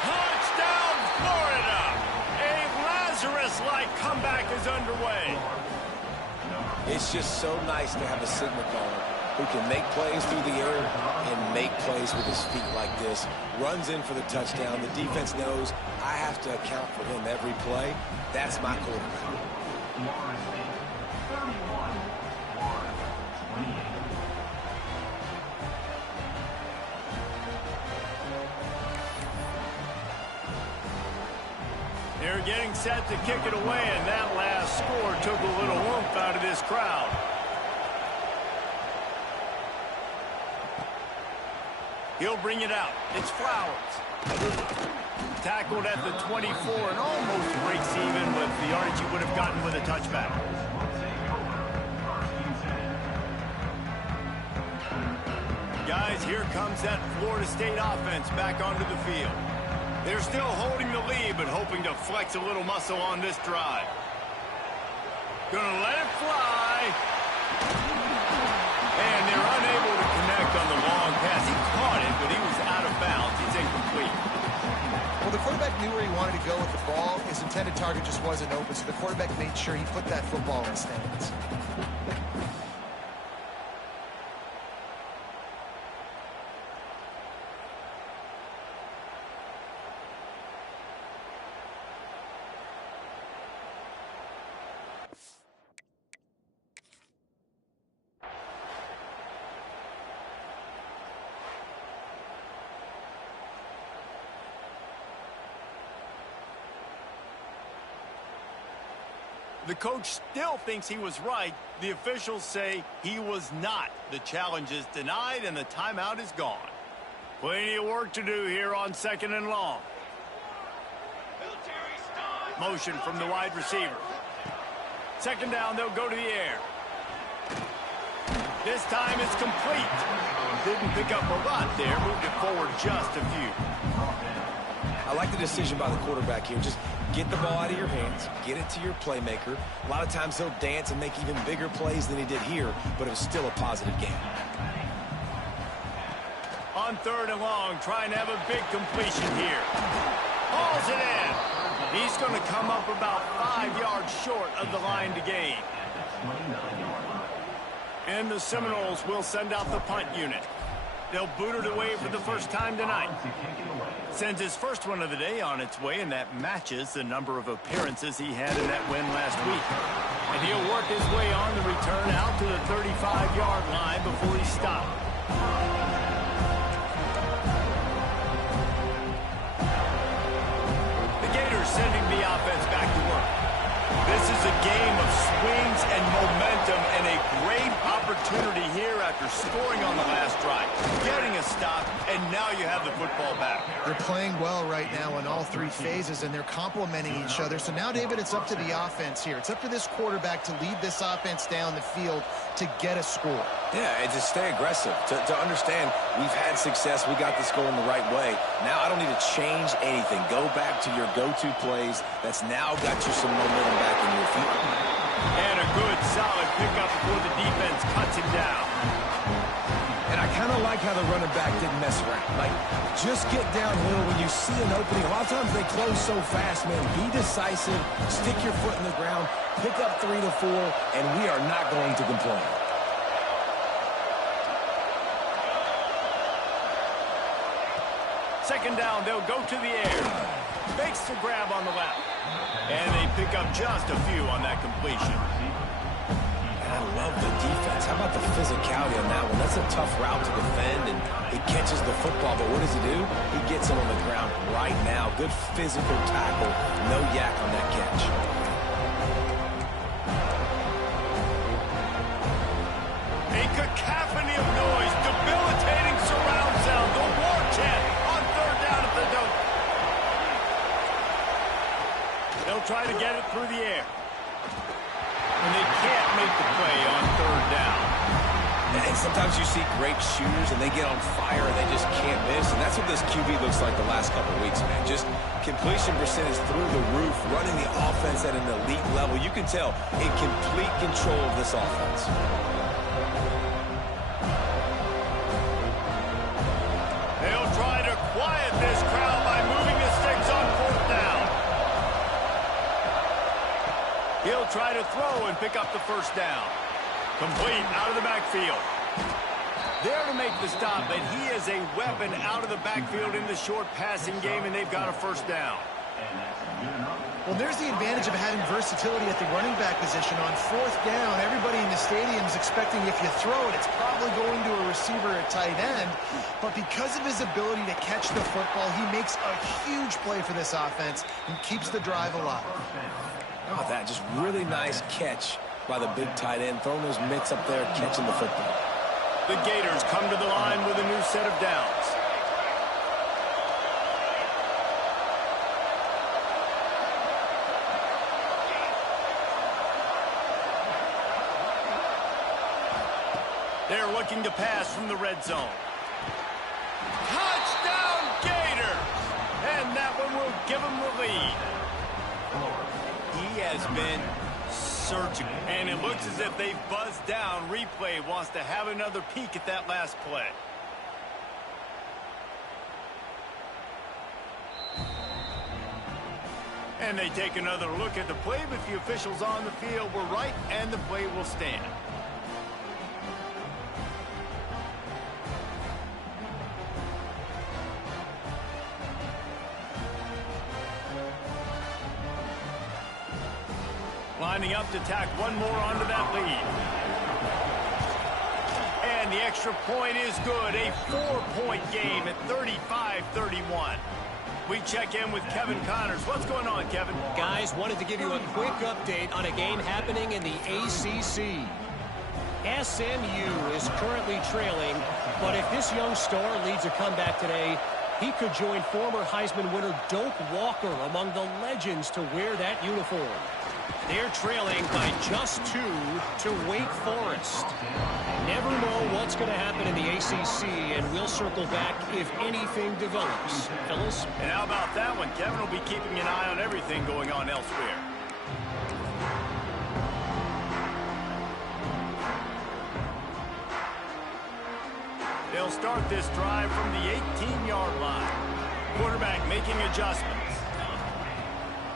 Touchdown, Florida! A Lazarus-like comeback is underway. It's just so nice to have a signal caller who can make plays through the air and make plays with his feet like this. Runs in for the touchdown. The defense knows I have to account for him every play. That's my quarterback. They're getting set to kick it away, and that last score took a little oomph out of this crowd. He'll bring it out. It's Flowers. Tackled at the 24 and almost breaks even with the yardage he would have gotten with a touchback. Guys, here comes that Florida State offense back onto the field. They're still holding the lead, but hoping to flex a little muscle on this drive. Gonna let it fly. And they're unable to connect on the long pass. He caught it, but he was out of bounds. It's incomplete. Well, the quarterback knew where he wanted to go with the ball. His intended target just wasn't open, so the quarterback made sure he put that football in the stands. The coach still thinks he was right. The officials say he was not. The challenge is denied and the timeout is gone. Plenty of work to do here on 2nd and long. Motion from the wide receiver. 2nd down, they'll go to the air. This time it's complete. Didn't pick up a lot there. Moved it forward just a few. I like the decision by the quarterback here. Just get the ball out of your hands, get it to your playmaker. A lot of times he'll dance and make even bigger plays than he did here, but it was still a positive game. On 3rd and long, trying to have a big completion here. Hauls it in. He's going to come up about 5 yards short of the line to gain. And the Seminoles will send out the punt unit. They'll boot it away for the first time tonight. Sends his first one of the day on its way, and that matches the number of appearances he had in that win last week. And he'll work his way on the return out to the 35-yard line before he stopped. The Gators sending the offense back to work. This is a game of swings and momentum and a great opportunity here after scoring on the last drive, getting a stop, and now you have the football back. They're playing well right now in all 3 phases, and they're complementing each other. So now, David, it's up to the offense here. It's up to this quarterback to lead this offense down the field to get a score. Yeah, and to stay aggressive, to understand we've had success, we got this going the right way. Now I don't need to change anything. Go back to your go-to plays. That's now got you some momentum back in your feet. And a good, solid pickup before the defense cuts him down. And I kind of like how the running back didn't mess around. Like, just get downhill when you see an opening. A lot of times they close so fast, man. Be decisive, stick your foot in the ground, pick up 3 to 4, and we are not going to complain. Second down, they'll go to the air. Makes the grab on the left. And they pick up just a few on that completion. I love the defense. How about the physicality on that one? That's a tough route to defend, and he catches the football, but what does he do? He gets him on the ground right now. Good physical tackle. No yak on that catch. A cacophony of noise, debilitating surround sound, the war chant on third down at the Doak. They'll try to get it through the air. And they can't make the play on third down. And sometimes you see great shooters, and they get on fire, and they just can't miss. And that's what this QB looks like the last couple of weeks, man. Just completion percentage through the roof, running the offense at an elite level. You can tell in complete control of this offense. They'll try to quiet this crowd by moving the sticks on fourth down. He'll try to throw and pick up the first down. Complete out of the backfield. There to make the stop, but he is a weapon out of the backfield in the short passing game, and they've got a first down. Well, there's the advantage of having versatility at the running back position. On fourth down, everybody in the stadium is expecting if you throw it, it's probably going to a receiver at tight end. But because of his ability to catch the football, he makes a huge play for this offense and keeps the drive alive. How about that? Just really nice catch by the big tight end, throwing those mitts up there, catching the football. The Gators come to the line with a new set of downs. They're looking to pass from the red zone. Touchdown, Gators! And that one will give them the lead. He has been searching, and it looks as if they've buzzed down. Replay wants to have another peek at that last play. And they take another look at the play, but the officials on the field were right, and the play will stand. Lining up to tack one more onto that lead. And the extra point is good. A 4-point game at 35-31. We check in with Kevin Connors. What's going on, Kevin? Guys, wanted to give you a quick update on a game happening in the ACC. SMU is currently trailing, but if this young star leads a comeback today, he could join former Heisman winner Doak Walker among the legends to wear that uniform. They're trailing by just 2 to Wake Forest. Never know what's going to happen in the ACC, and we'll circle back if anything develops. Fellas? And how about that one? Kevin will be keeping an eye on everything going on elsewhere. They'll start this drive from the 18-yard line. Quarterback making adjustments.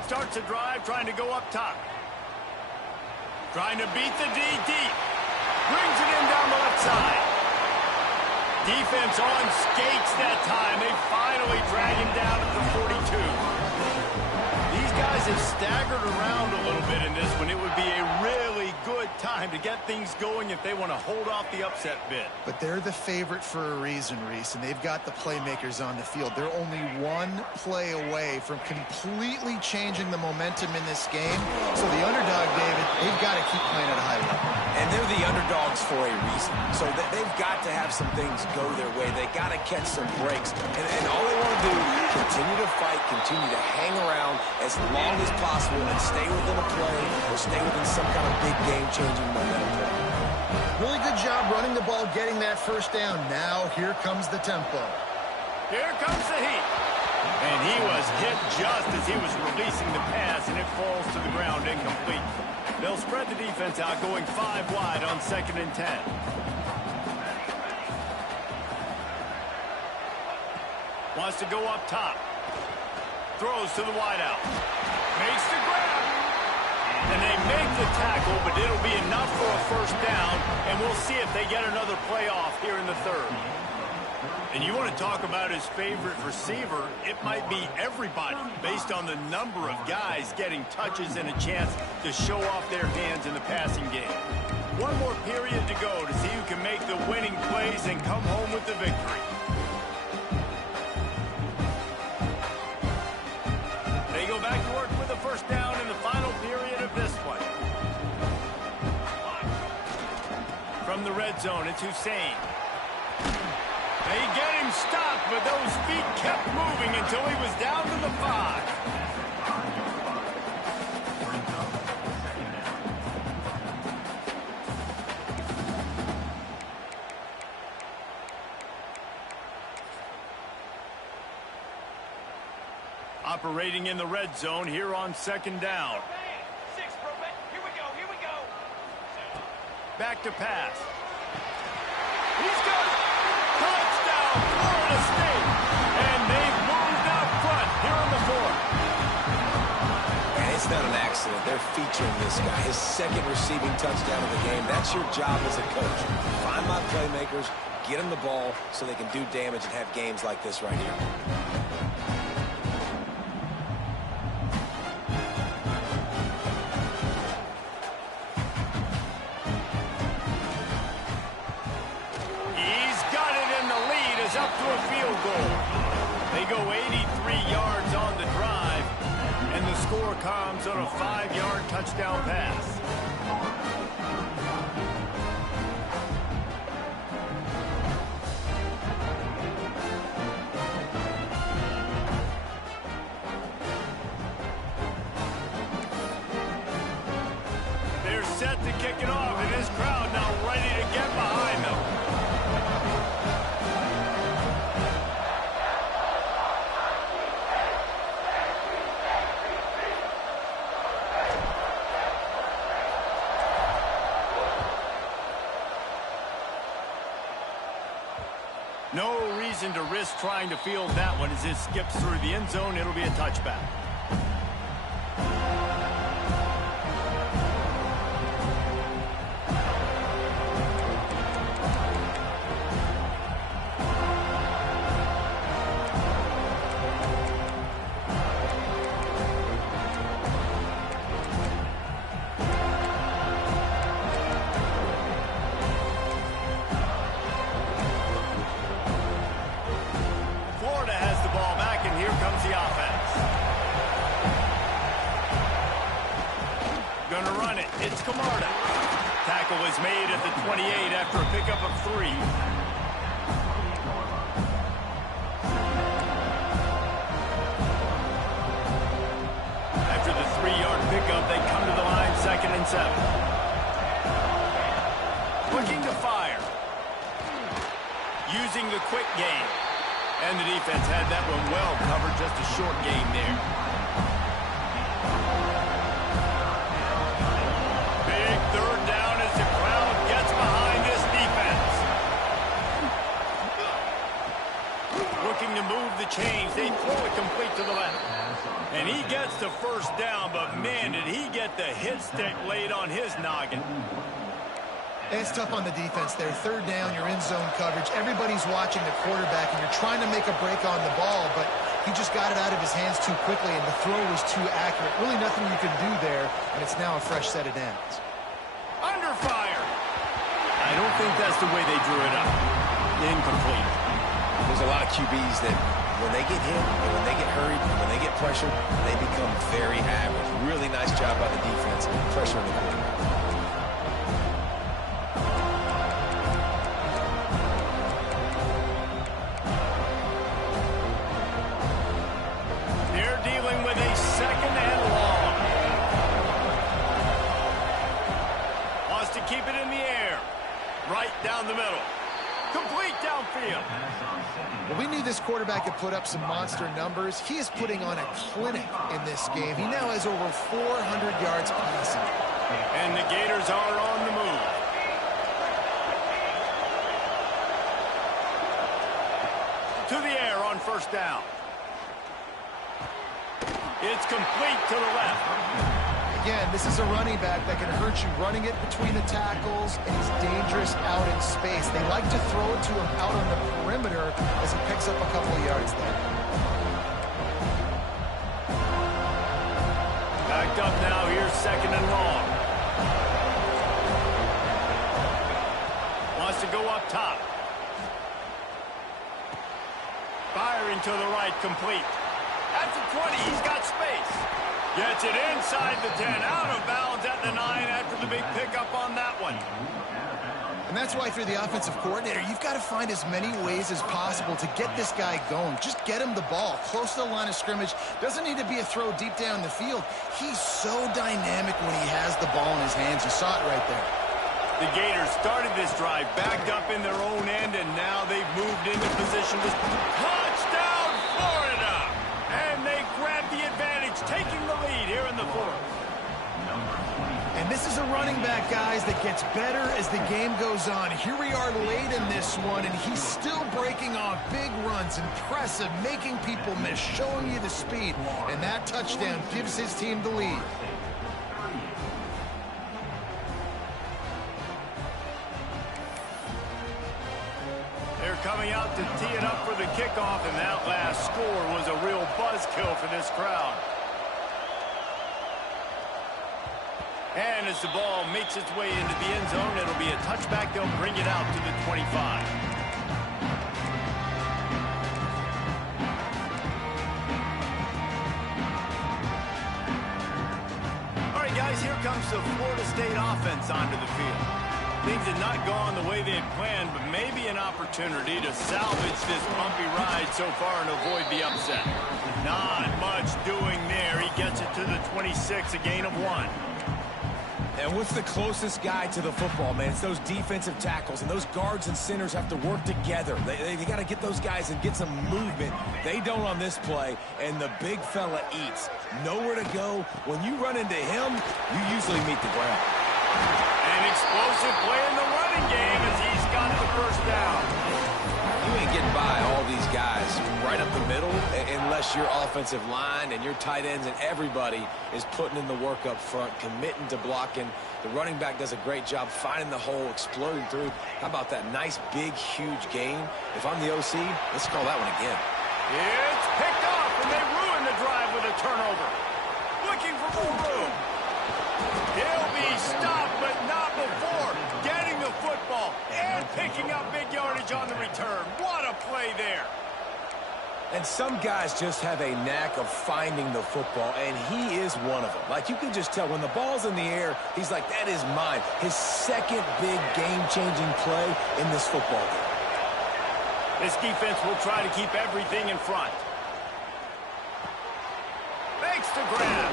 Starts a drive trying to go up top. Trying to beat the D deep. Brings it in down the left side. Defense on skates that time. They finally drag him down at the 42. These guys have staggered around a little bit in this one. It would be a really good time to get things going if they want to hold off the upset bid. But they're the favorite for a reason, Reese, and they've got the playmakers on the field. They're only one play away from completely changing the momentum in this game. So the underdog, David, they've got to keep playing at a high level. And they're the underdogs for a reason. So they've got to have some things go their way. They got to catch some breaks. And all they want to do is continue to fight, continue to hang around as long as possible and stay within a play or stay within some kind of big game-changing momentum play. Really good job running the ball, getting that first down. Now here comes the tempo. Here comes the heat. And he was hit just as he was releasing the pass, and it falls to the ground incomplete. They'll spread the defense out, going 5 wide on 2nd and 10. Wants to go up top. Throws to the wideout. Makes the grab. And they make the tackle, but it'll be enough for a first down, and we'll see if they get another playoff here in the 3rd. And you want to talk about his favorite receiver, it might be everybody based on the number of guys getting touches and a chance to show off their hands in the passing game. One more period to go to see who can make the winning plays and come home with the victory. They go back to work with a first down in the final period of this one. From the red zone, it's Hussein. They get him stopped, but those feet kept moving until he was down to the 5. Operating in the red zone here on second down. Back to pass. He's got it. Touchdown, Florida State. And they've moved up front here on the 4th. And it's not an accident. They're featuring this guy. His second receiving touchdown of the game. That's your job as a coach. Find my playmakers, get them the ball so they can do damage and have games like this right here. Up to a field goal. They go 83 yards on the drive, and the score comes on a 5-yard touchdown pass. They're set to kick it off, and this crowd now ready to get behind them. No reason to risk trying to field that one as it skips through the end zone. It'll be a touchback. Gonna run it. It's Camarda. Tackle was made at the 28 after a pickup of 3. After the 3-yard pickup, they come to the line, 2nd and 7. Looking to fire. Using the quick game. And the defense had that one well covered, just a short gain there. Big 3rd down as the crowd gets behind this defense. Looking to move the chains. They throw it complete to the left. And he gets the first down, but man, did he get the hit stick laid on his noggin. It's tough on the defense there. 3rd down, you're in zone coverage. Everybody's watching the quarterback, and you're trying to make a break on the ball, but he just got it out of his hands too quickly, and the throw was too accurate. Really nothing you can do there, and it's now a fresh set of downs. Under fire. I don't think that's the way they drew it up. Incomplete. There's a lot of QBs that when they get hit, and when they get hurried, and when they get pressured, they become very average. Really nice job by the defense, pressuring the quarterback. Keep it in the air. Right down the middle. Complete downfield. Well, we knew this quarterback could put up some monster numbers. He is putting on a clinic in this game. He now has over 400 yards passing. And the Gators are on the move. To the air on 1st down. It's complete to the left. Again, this is a running back that can hurt you, running it between the tackles, and he's dangerous out in space. They like to throw it to him out on the perimeter as he picks up a couple of yards there. Backed up now, here's 2nd and long. has to go up top. Firing to the right, complete. At the 20, he's got space. Gets it inside the 10, out of bounds at the 9 after the big pickup on that one. And that's why, if you're the offensive coordinator, you've got to find as many ways as possible to get this guy going. Just get him the ball close to the line of scrimmage. Doesn't need to be a throw deep down the field. He's so dynamic when he has the ball in his hands. You saw it right there. The Gators started this drive backed up in their own end, and now they've moved into position to touchdown, Florida! And they grab the advantage, taking the lead here in the fourth. And this is a running back, guys, that gets better as the game goes on. Here we are late in this one, and he's still breaking off big runs. Impressive, making people miss, showing you the speed. And that touchdown gives his team the lead. They're coming out to tee it up for the kickoff, and that last score was a real buzzkill for this crowd. And as the ball makes its way into the end zone, it'll be a touchback. They'll bring it out to the 25. All right, guys, here comes the Florida State offense onto the field. Things had not gone the way they had planned, but maybe an opportunity to salvage this bumpy ride so far and avoid the upset. Not much doing there. He gets it to the 26, a gain of 1. And what's the closest guy to the football, man? It's those defensive tackles, and those guards and centers have to work together. They got to get those guys and get some movement. They don't on this play, and the big fella eats. Nowhere to go. When you run into him, you usually meet the ground. An explosive play in the running game as he's got the first down. You ain't getting by all these guys right up the middle unless your offensive line and your tight ends and everybody is putting in the work up front, committing to blocking. The running back does a great job finding the hole, exploding through. How about that nice, big, huge gain? If I'm the OC, let's call that one again. It's picked off, and they ruin the drive with a turnover. Looking for more room. He'll be stopped, but not before getting the football and picking up big yardage on the return. What a play there. And some guys just have a knack of finding the football, and he is one of them. Like, you can just tell when the ball's in the air, he's like, that is mine. His second big game-changing play in this football game. This defense will try to keep everything in front. Makes the grab.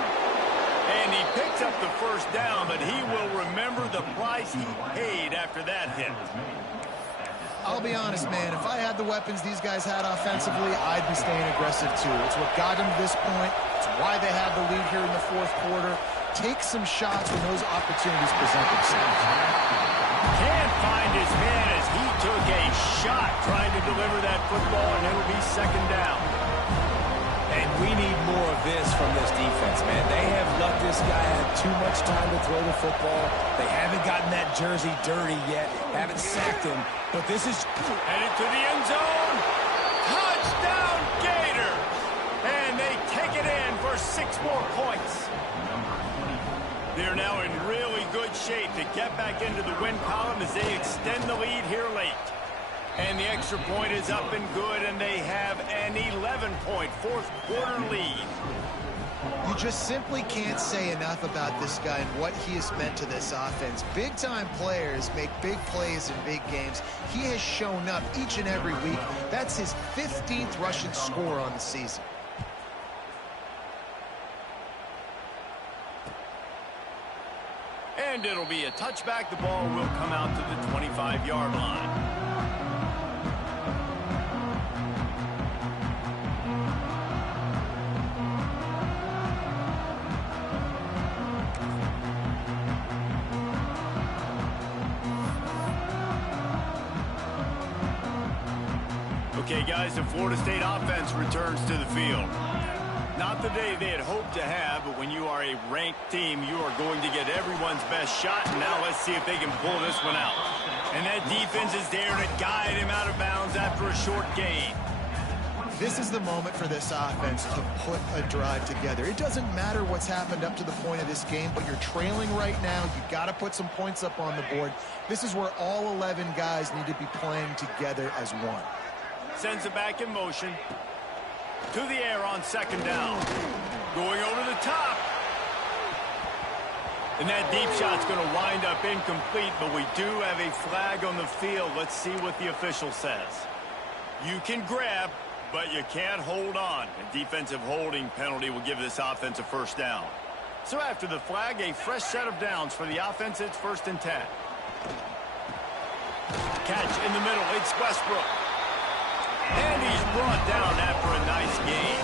And he picks up the first down, but he will remember the price he paid after that hit. I'll be honest, man. If I had the weapons these guys had offensively, I'd be staying aggressive, too. It's what got them to this point. It's why they had the lead here in the fourth quarter. Take some shots when those opportunities present themselves. Can't find his man as he took a shot trying to deliver that football, and it'll be second down. And we need more of this from this defense, man. They have let this guy have too much time to throw the football. They haven't gotten that jersey dirty yet, haven't sacked him. But this is headed to the end zone. Touchdown, Gator! And they take it in for 6 more points. They're now in really good shape to get back into the win column as they extend the lead here late. And the extra point is up and good, and they have an 11-point fourth-quarter lead. You just simply can't say enough about this guy and what he has meant to this offense. Big-time players make big plays in big games. He has shown up each and every week. That's his 15th rushing score on the season. And it'll be a touchback. The ball will come out to the 25-yard line. Okay, guys, the Florida State offense returns to the field. Not the day they had hoped to have, but when you are a ranked team, you are going to get everyone's best shot. And now let's see if they can pull this one out. And that defense is there to guide him out of bounds after a short gain. This is the moment for this offense to put a drive together. It doesn't matter what's happened up to the point of this game, but you're trailing right now. You've got to put some points up on the board. This is where all 11 guys need to be playing together as one. Sends it back in motion. To the air on second down. Going over the top. And that deep shot's going to wind up incomplete, but we do have a flag on the field. Let's see what the official says. You can grab, but you can't hold on. A defensive holding penalty will give this offense a first down. So after the flag, a fresh set of downs for the offense. It's 1st and 10. Catch in the middle. It's Westbrook. And he's brought down after a nice gain.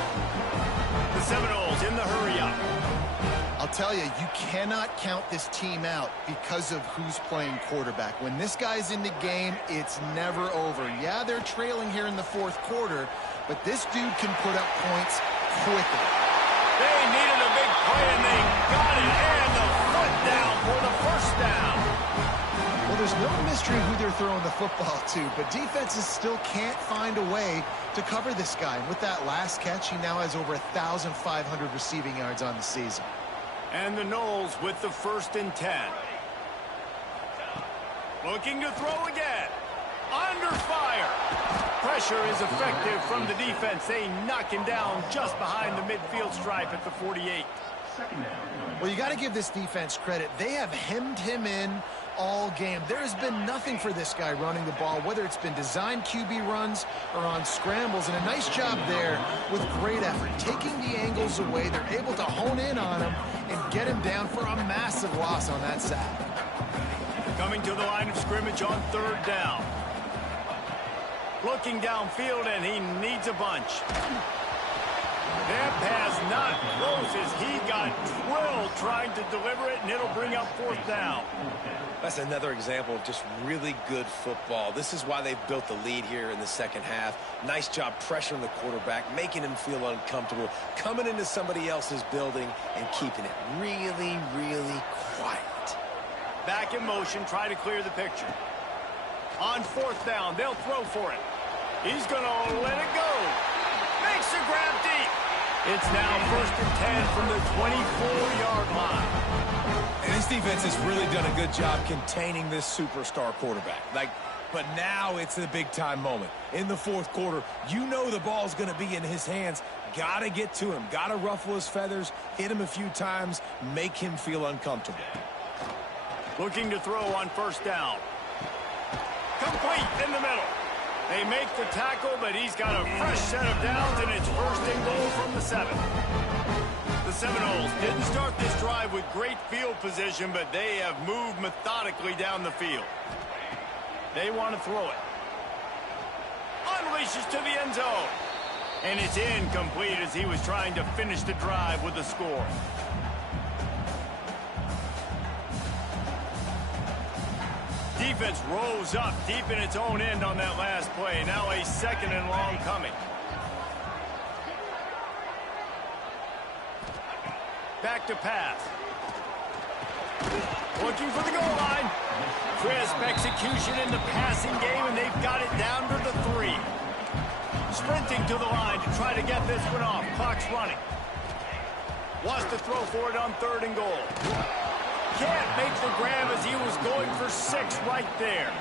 The Seminoles in the hurry-up. I'll tell you, you cannot count this team out because of who's playing quarterback. When this guy's in the game, it's never over. Yeah, they're trailing here in the 4th quarter, but this dude can put up points quickly. They needed a big play, and they got it. And the foot down for the first down. Well, there's no mystery who they're throwing the football to, but defenses still can't find a way to cover this guy. And with that last catch, he now has over 1,500 receiving yards on the season. And the Noles with the 1st and 10. Looking to throw again. Under fire. Pressure is effective from the defense. They knock him down just behind the midfield stripe at the 48. Well, you got to give this defense credit. They have hemmed him in all game. There has been nothing for this guy running the ball, whether it's been designed QB runs or on scrambles, and a nice job there with great effort. Taking the angles away, they're able to hone in on him and get him down for a massive loss on that sack. Coming to the line of scrimmage on 3rd down. Looking downfield, and he needs a bunch. That pass not close as he got drilled trying to deliver it, and it'll bring up 4th down. That's another example of just really good football. This is why they've built the lead here in the 2nd half. Nice job pressuring the quarterback, making him feel uncomfortable, coming into somebody else's building and keeping it really, really quiet. Back in motion, try to clear the picture. On 4th down, they'll throw for it. He's going to let it go. Makes the grab deep. It's now 1st and 10 from the 24-yard line. And this defense has really done a good job containing this superstar quarterback. But now it's the big-time moment. In the 4th quarter, you know the ball's going to be in his hands. Got to get to him. Got to ruffle his feathers, hit him a few times, make him feel uncomfortable. Looking to throw on 1st down. Complete in the middle. They make the tackle, but he's got a fresh set of downs, and it's 1st and goal from the 7. The Seminoles didn't start this drive with great field position, but they have moved methodically down the field. They want to throw it. Unleashes to the end zone. And it's incomplete as he was trying to finish the drive with a score. Defense rose up deep in its own end on that last play. Now a 2nd and long coming. Back to pass. Looking for the goal line. Crisp execution in the passing game, and they've got it down to the 3. Sprinting to the line to try to get this one off. Clock's running. Wants to throw for it on 3rd and goal. Can't make the grab as he was going for 6 right there.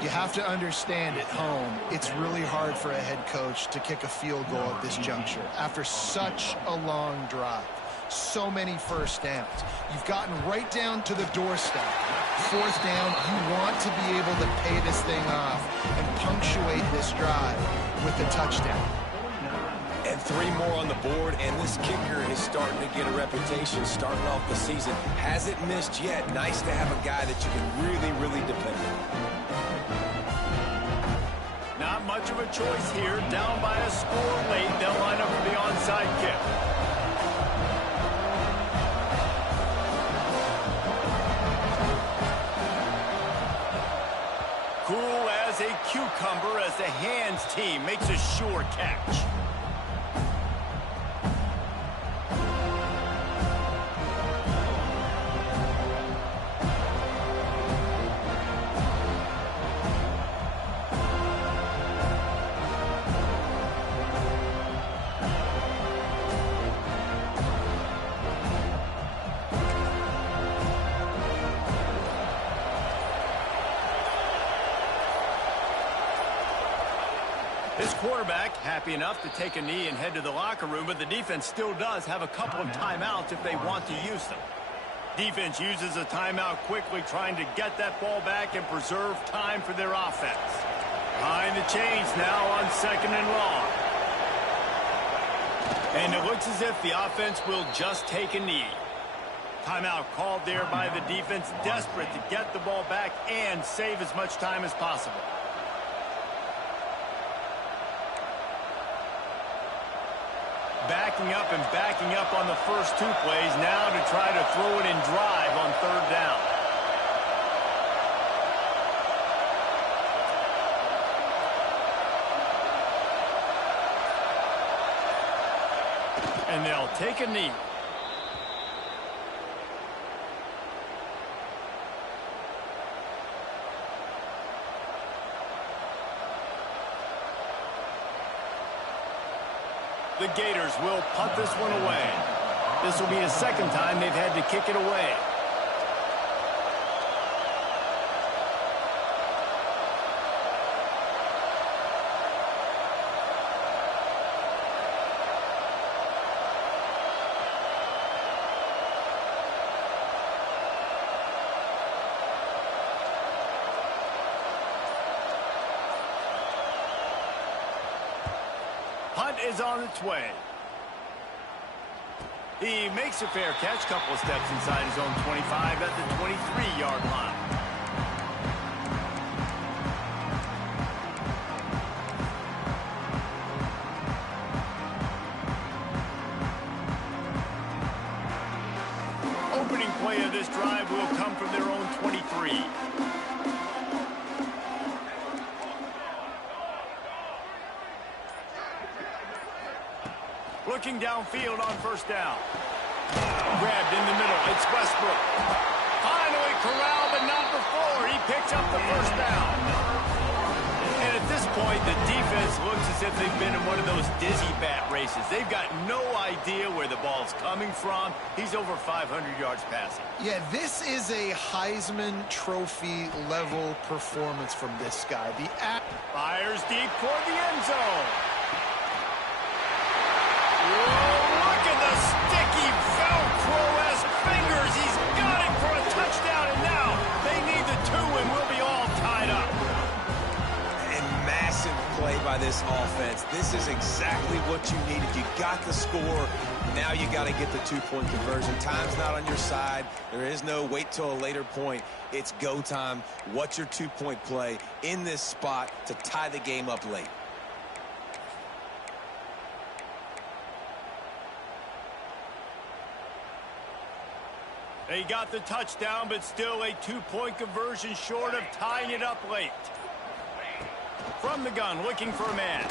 You have to understand at home, it's really hard for a head coach to kick a field goal at this juncture after such a long drive. So many first downs. You've gotten right down to the doorstep. 4th down, you want to be able to pay this thing off and punctuate this drive with a touchdown. And 3 more on the board, and this kicker is starting to get a reputation starting off the season. Hasn't missed yet. Nice to have a guy that you can really, really depend on. Not much of a choice here. Down by a score late. They'll line up for the onside kick. Cool as a cucumber as the hands team makes a sure catch. This quarterback happy enough to take a knee and head to the locker room, but the defense still does have a couple of timeouts if they want to use them. Defense uses a timeout quickly, trying to get that ball back and preserve time for their offense. Behind the chains now on 2nd and long. And it looks as if the offense will just take a knee. Timeout called there by the defense, desperate to get the ball back and save as much time as possible. Backing up and backing up on the first 2 plays now to try to throw it and drive on 3rd down. And they'll take a knee. The Gators will punt this one away. This will be the 2nd time they've had to kick it away. Punt is on its way. He makes a fair catch, couple of steps inside his own 25 at the 23-yard line. Opening play of this drive will come from their own 23. Looking downfield on 1st down. Grabbed in the middle. It's Westbrook. Finally corralled, but not before. He picks up the 1st down. And at this point, the defense looks as if they've been in one of those dizzy bat races. They've got no idea where the ball's coming from. He's over 500 yards passing. Yeah, this is a Heisman Trophy level performance from this guy. Fires deep toward the end zone. Whoa, look at the sticky Velcro-esque fingers. He's got it for a touchdown, and now they need the 2 and we'll be all tied up. And massive play by this offense. This is exactly what you needed. You got the score. Now you got to get the 2-point conversion. Time's not on your side. There is no wait till a later point. It's go time. What's your 2-point play in this spot to tie the game up late? They got the touchdown, but still a 2-point conversion short of tying it up late. From the gun, looking for a man.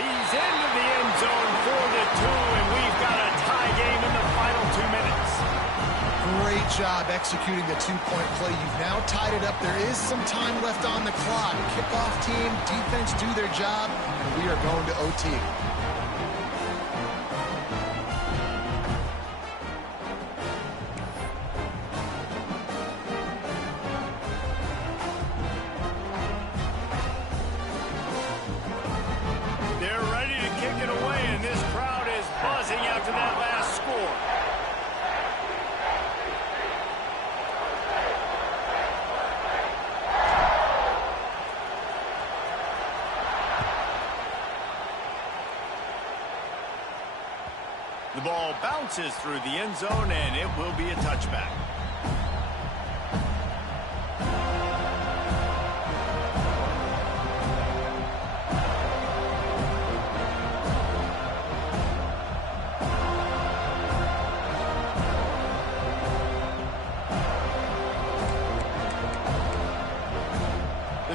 He's into the end zone for the 2, and we've got a tie game in the final 2 minutes. Great job executing the 2-point play. You've now tied it up. There is some time left on the clock. Kickoff team, defense do their job, and we are going to OT. After that last score. The ball bounces through the end zone, and it will be a touchback.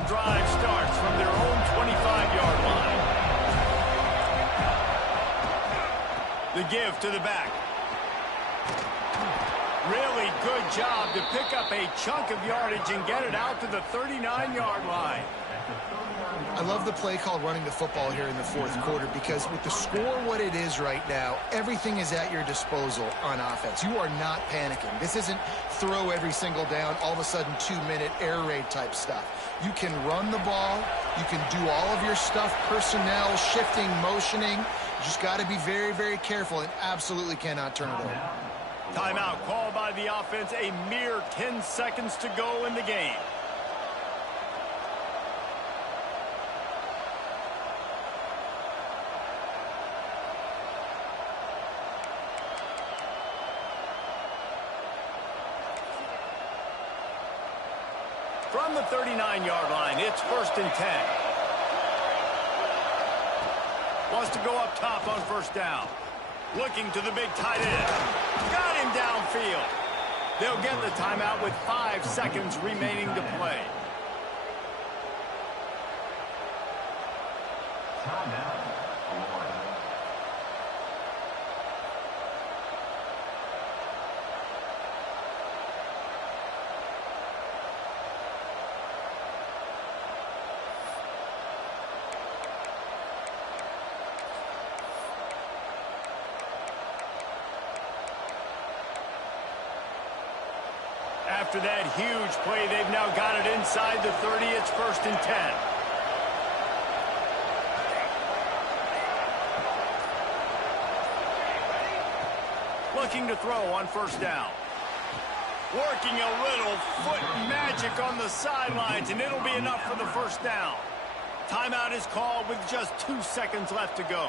Drive starts from their own 25-yard line. The give to the back. Really good job to pick up a chunk of yardage and get it out to the 39-yard line. I love the play call running the football here in the fourth quarter because with the score what it is right now, everything is at your disposal on offense. You are not panicking. This isn't throw every single down, all of a sudden 2-minute air raid type stuff. You can run the ball. You can do all of your stuff, personnel, shifting, motioning. You just got to be very, very careful and absolutely cannot turn it over. Timeout called by the offense. A mere 10 seconds to go in the game. From the 39-yard line, it's 1st and 10. Wants to go up top on 1st down. Looking to the big tight end. Got him downfield. They'll get the timeout with 5 seconds remaining to play. After that huge play, they've now got it inside the 30. It's 1st and 10. Looking to throw on 1st down. Working a little foot magic on the sidelines, and it'll be enough for the 1st down. Timeout is called with just 2 seconds left to go.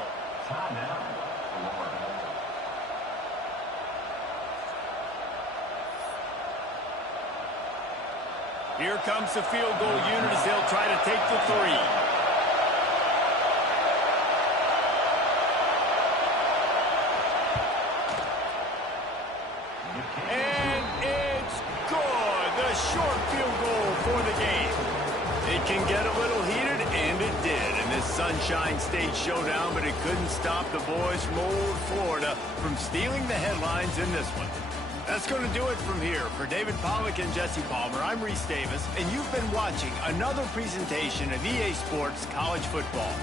Here comes the field goal unit as they'll try to take the 3. And it's good. The short field goal for the game. It can get a little heated, and it did in this Sunshine State showdown, but it couldn't stop the boys from old Florida from stealing the headlines in this one. That's going to do it from here. For David Pollack and Jesse Palmer, I'm Reese Davis, and you've been watching another presentation of EA Sports College Football.